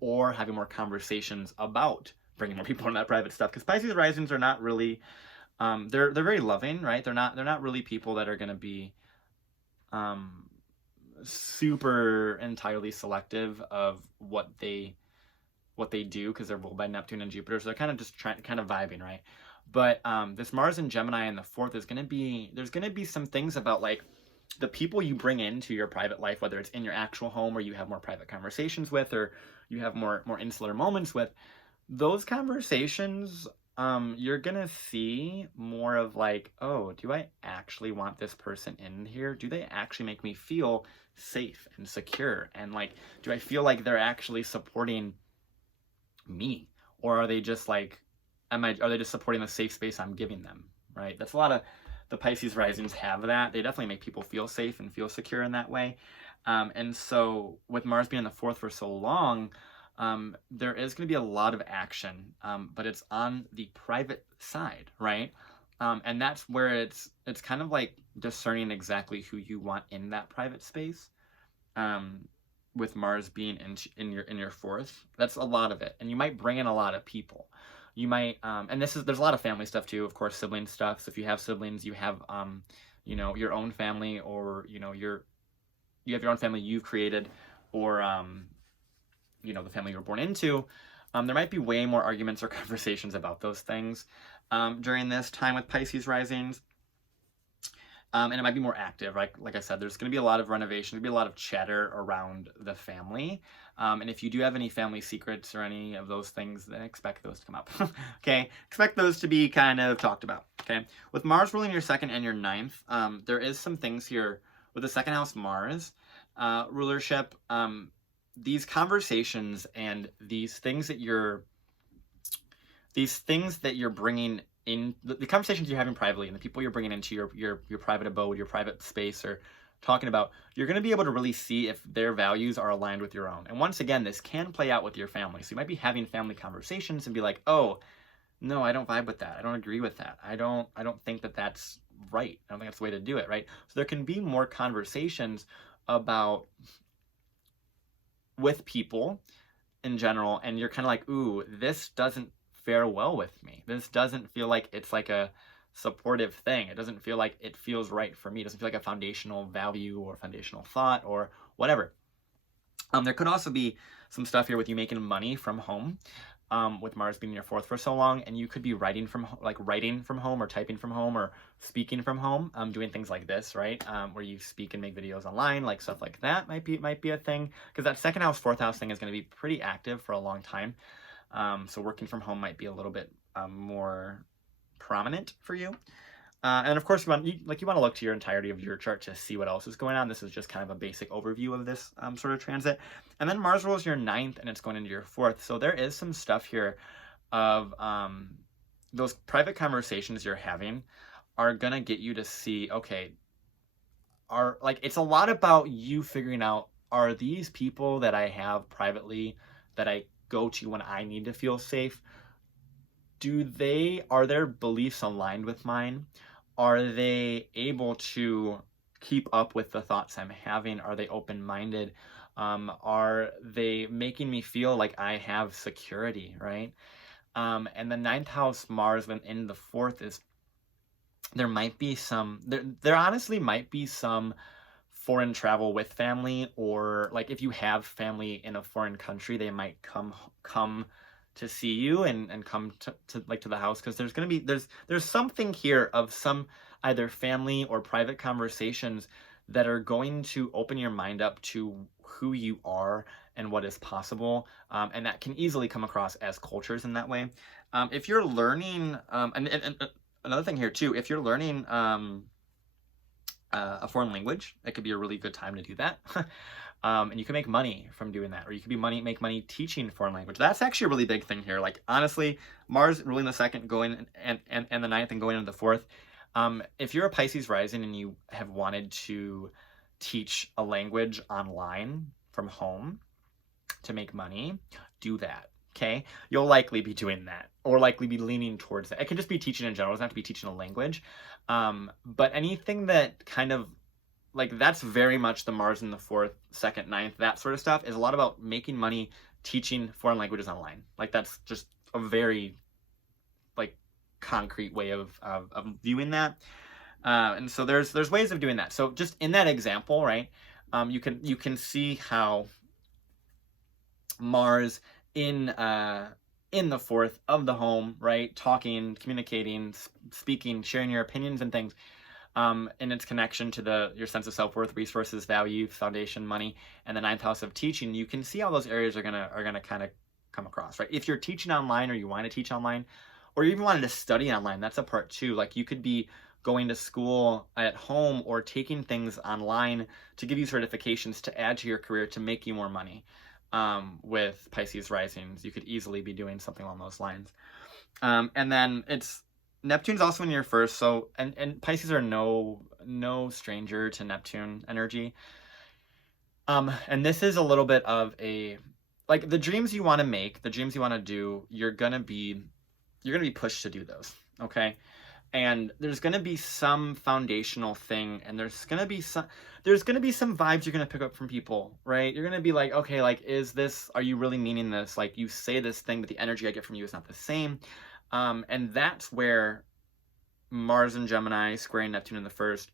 or having more conversations about bringing more people into that private stuff. Because Pisces risings are not really, they're very loving, right? They're not really people that are going to be super entirely selective of what they do, because they're ruled by Neptune and Jupiter, so they're kind of just kind of vibing, right? But this Mars and Gemini in the 4th is going to be, there's going to be some things about like the people you bring into your private life, whether it's in your actual home or you have more private conversations with, or you have more insular moments with, those conversations, you're gonna see more of like, oh, do I actually want this person in here? Do they actually make me feel safe and secure? And like, do I feel like they're actually supporting me? Or are they just like, are they just supporting the safe space I'm giving them, right? That's a lot of the Pisces risings have that. They definitely make people feel safe and feel secure in that way. And so with Mars being in the 4th for so long, there is going to be a lot of action, but it's on the private side, right? And that's where it's kind of like discerning exactly who you want in that private space. With Mars being in your 4th, that's a lot of it, and you might bring in a lot of people. You might, and there's a lot of family stuff too, of course, sibling stuff. So if you have siblings, you have, you know, your own family, or you know, you have your own family you've created, or you know, the family you were born into. There might be way more arguments or conversations about those things during this time with Pisces risings. And it might be more active, right? Like I said, there's going to be a lot of renovation. There'll be a lot of chatter around the family. And if you do have any family secrets or any of those things, then expect those to come up. Okay? Expect those to be kind of talked about. Okay? With Mars ruling your 2nd and your 9th, there is some things here with the 2nd house Mars rulership. These conversations and these things that you're bringing in, the conversations you're having privately and the people you're bringing into your private abode, your private space, or talking about, you're going to be able to really see if their values are aligned with your own. And once again, this can play out with your family. So you might be having family conversations and be like, oh, no, I don't vibe with that. I don't agree with that. I don't think that that's right. I don't think that's the way to do it, right? So there can be more conversations about with people in general, and you're kind of like, ooh, this doesn't fare well with me. This doesn't feel like it's like a supportive thing. It doesn't feel like it feels right for me. It doesn't feel like a foundational value or foundational thought or whatever. There could also be some stuff here with you making money from home, with Mars being in your 4th for so long, and you could be writing from home or typing from home or speaking from home, doing things like this, right? Where you speak and make videos online, like stuff like that might be a thing, because that 2nd house, 4th house thing is going to be pretty active for a long time. So working from home might be a little bit more prominent for you. And of course, you want to look to your entirety of your chart to see what else is going on. This is just kind of a basic overview of this sort of transit. And then Mars rules your 9th, and it's going into your 4th. So there is some stuff here of those private conversations you're having are gonna get you to see, okay, it's a lot about you figuring out, are these people that I have privately that I go to when I need to feel safe, are their beliefs aligned with mine? Are they able to keep up with the thoughts I'm having? Are they open-minded? Are they making me feel like I have security, right? And the ninth house Mars when in the fourth is, there honestly might be some foreign travel with family, or like if you have family in a foreign country, they might come to see you and come to the house, because there's going to be there's something here of some either family or private conversations that are going to open your mind up to who you are and what is possible, and that can easily come across as cultures in that way. If you're learning, and another thing here too, if you're learning a foreign language, it could be a really good time to do that. And you can make money from doing that, or you could make money teaching foreign language. That's actually a really big thing here. Like, honestly, Mars ruling the second, going and the ninth and going into the fourth. If you're a Pisces rising and you have wanted to teach a language online from home to make money, do that. Okay, you'll likely be doing that, or likely be leaning towards that. It can just be teaching in general. It doesn't have to be teaching a language. But anything that kind of, like, that's very much the Mars in the fourth, second, ninth, that sort of stuff is a lot about making money teaching foreign languages online. Like, that's just a very, like, concrete way of viewing that. And so there's ways of doing that. So just in that example, right, you can see how Mars in the fourth of the home, right, talking, communicating, speaking, sharing your opinions and things, in its connection to your sense of self-worth, resources, value, foundation, money, and the ninth house of teaching, you can see how those areas are gonna kind of come across, right? If you're teaching online, or you want to teach online, or you even wanted to study online, that's a part too. Like, you could be going to school at home or taking things online to give you certifications to add to your career to make you more money. With Pisces risings, you could easily be doing something along those lines. And then Neptune's also in your first, so and Pisces are no stranger to Neptune energy. And this is a little bit of like, the dreams you want to make, the dreams you want to do, you're gonna be pushed to do those, okay? And there's gonna be some foundational thing, and there's gonna be some vibes you're gonna pick up from people, right? You're gonna be like, okay, like, are you really meaning this? Like, you say this thing, but the energy I get from you is not the same. And that's where Mars and Gemini squaring Neptune in the first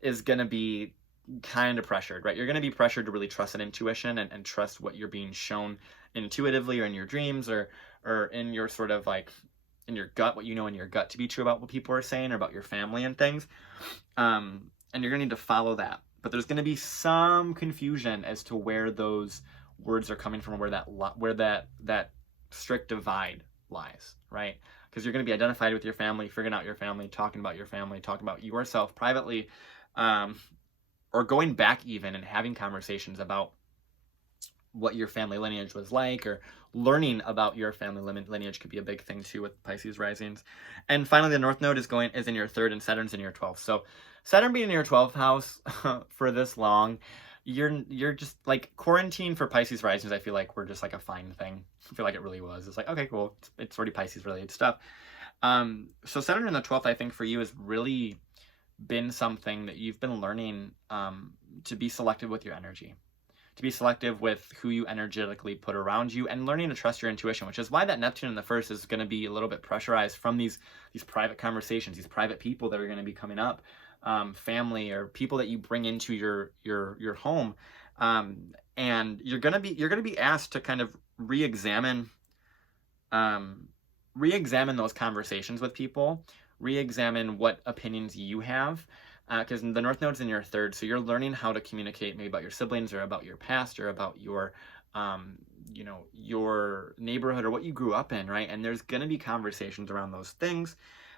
is gonna be kind of pressured, right? You're gonna be pressured to really trust that intuition and trust what you're being shown intuitively, or in your dreams, or in your sort of, like, in your gut, what you know in your gut to be true about what people are saying, or about your family and things. And you're gonna need to follow that. But there's gonna be some confusion as to where those words are coming from, where that strict divide lies, right? Because you're gonna be identified with your family, figuring out your family, talking about your family, talking about yourself privately, or going back even and having conversations about what your family lineage was like, or learning about your family lineage could be a big thing too with Pisces risings. And finally, the North Node is in your third, and Saturn's in your 12th. So Saturn being in your 12th house for this long, you're just like, quarantine for Pisces risings, I feel like we're just like a fine thing. I feel like it really was. It's like, okay, cool, it's already Pisces related stuff. So Saturn in the 12th, I think for you, has really been something that you've been learning, to be selective with your energy, to be selective with who you energetically put around you, and learning to trust your intuition, which is why that Neptune in the first is going to be a little bit pressurized from these private conversations, these private people that are going to be coming up, family, or people that you bring into your home, and you're going to be asked to kind of re-examine those conversations with people, re-examine what opinions you have, because the North Node's in your third, so you're learning how to communicate maybe about your siblings, or about your past, or about your your neighborhood, or what you grew up in, right? And there's going to be conversations around those things.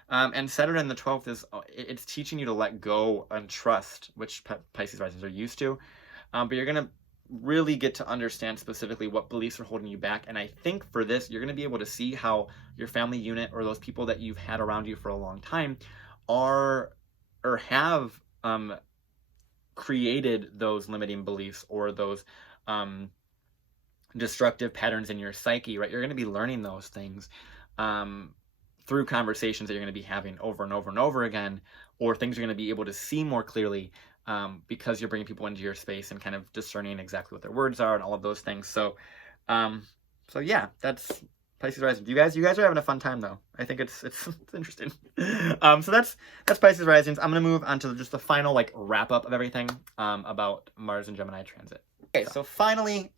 And Saturn in the 12th it's teaching you to let go and trust, which Pisces risings are used to. But you're going to really get to understand specifically what beliefs are holding you back. And I think for this, you're going to be able to see how your family unit, or those people that you've had around you for a long time, are or have created those limiting beliefs or those destructive patterns in your psyche, right? You're going to be learning those things through conversations that you're going to be having over and over and over again, or things you're going to be able to see more clearly because you're bringing people into your space and kind of discerning exactly what their words are and all of those things. So, so yeah, that's Pisces Rising. You guys are having a fun time though. I think it's interesting. So that's Pisces Risings. I'm gonna move on to just the final like wrap up of everything about Mars and Gemini transit. Okay, so finally,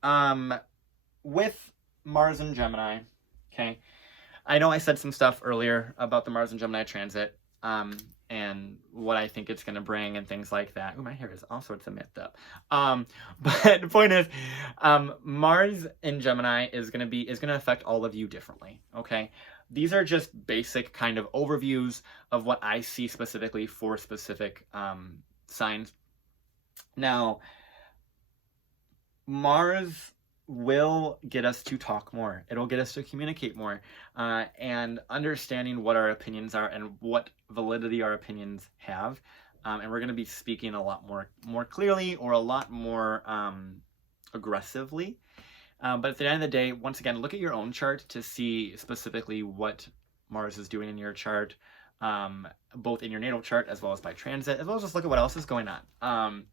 with Mars and Gemini, okay, I know I said some stuff earlier about the Mars and Gemini transit, and what I think it's going to bring and things like that. Ooh, my hair is all sorts of messed up. But the point is, Mars in Gemini is going to affect all of you differently, okay? These are just basic kind of overviews of what I see specifically for specific signs. Now, Mars will get us to talk more. It'll get us to communicate more, and understanding what our opinions are and what validity our opinions have. And we're going to be speaking a lot more clearly or a lot more aggressively. But at the end of the day, once again, look at your own chart to see specifically what Mars is doing in your chart, both in your natal chart as well as by transit, as well as just look at what else is going on.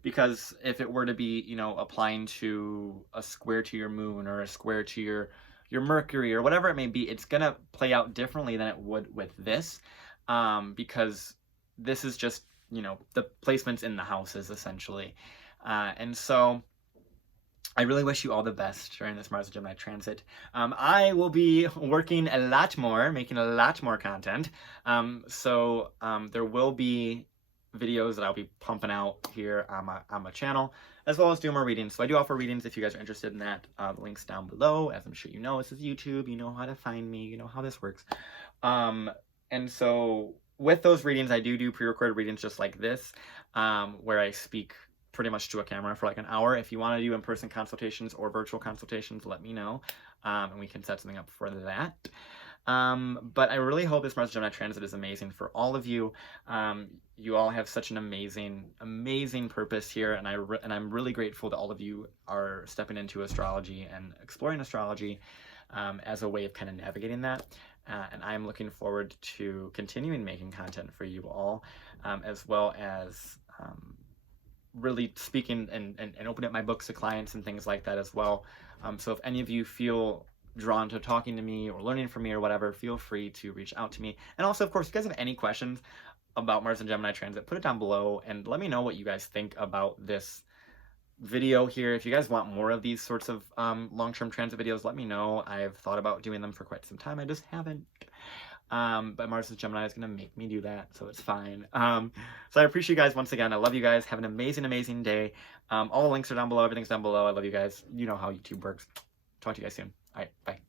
Because if it were to be, you know, applying to a square to your moon or a square to your Mercury or whatever it may be, it's going to play out differently than it would with this, because this is just, you know, the placements in the houses essentially. And so I really wish you all the best during this Mars and Gemini transit. I will be working a lot more, making a lot more content. So there will be videos that I'll be pumping out here on my channel, as well as do more readings. So I do offer readings if you guys are interested in that. The link's down below. As I'm sure you know, this is YouTube. You know how to find me. You know how this works. And so with those readings, I do pre-recorded readings just like this, where I speak pretty much to a camera for like an hour. If you want to do in-person consultations or virtual consultations, let me know, and we can set something up for that. But I really hope this Mars Gemini transit is amazing for all of you. You all have such an amazing purpose here, and I'm really grateful that all of you are stepping into astrology and exploring astrology as a way of kind of navigating that. And I'm looking forward to continuing making content for you all, as well as really speaking and opening up my books to clients and things like that as well. So if any of you feel drawn to talking to me or learning from me or whatever, feel free to reach out to me. And also, of course, if you guys have any questions about Mars and Gemini transit, put it down below and let me know what you guys think about this video here. If you guys want more of these sorts of long-term transit videos, let me know. I've thought about doing them for quite some time. I just haven't. But Mars and Gemini is going to make me do that, so it's fine. So I appreciate you guys once again. I love you guys. Have an amazing day. All the links are down below. Everything's down below. I love you guys. You know how YouTube works. Talk to you guys soon. All right, bye.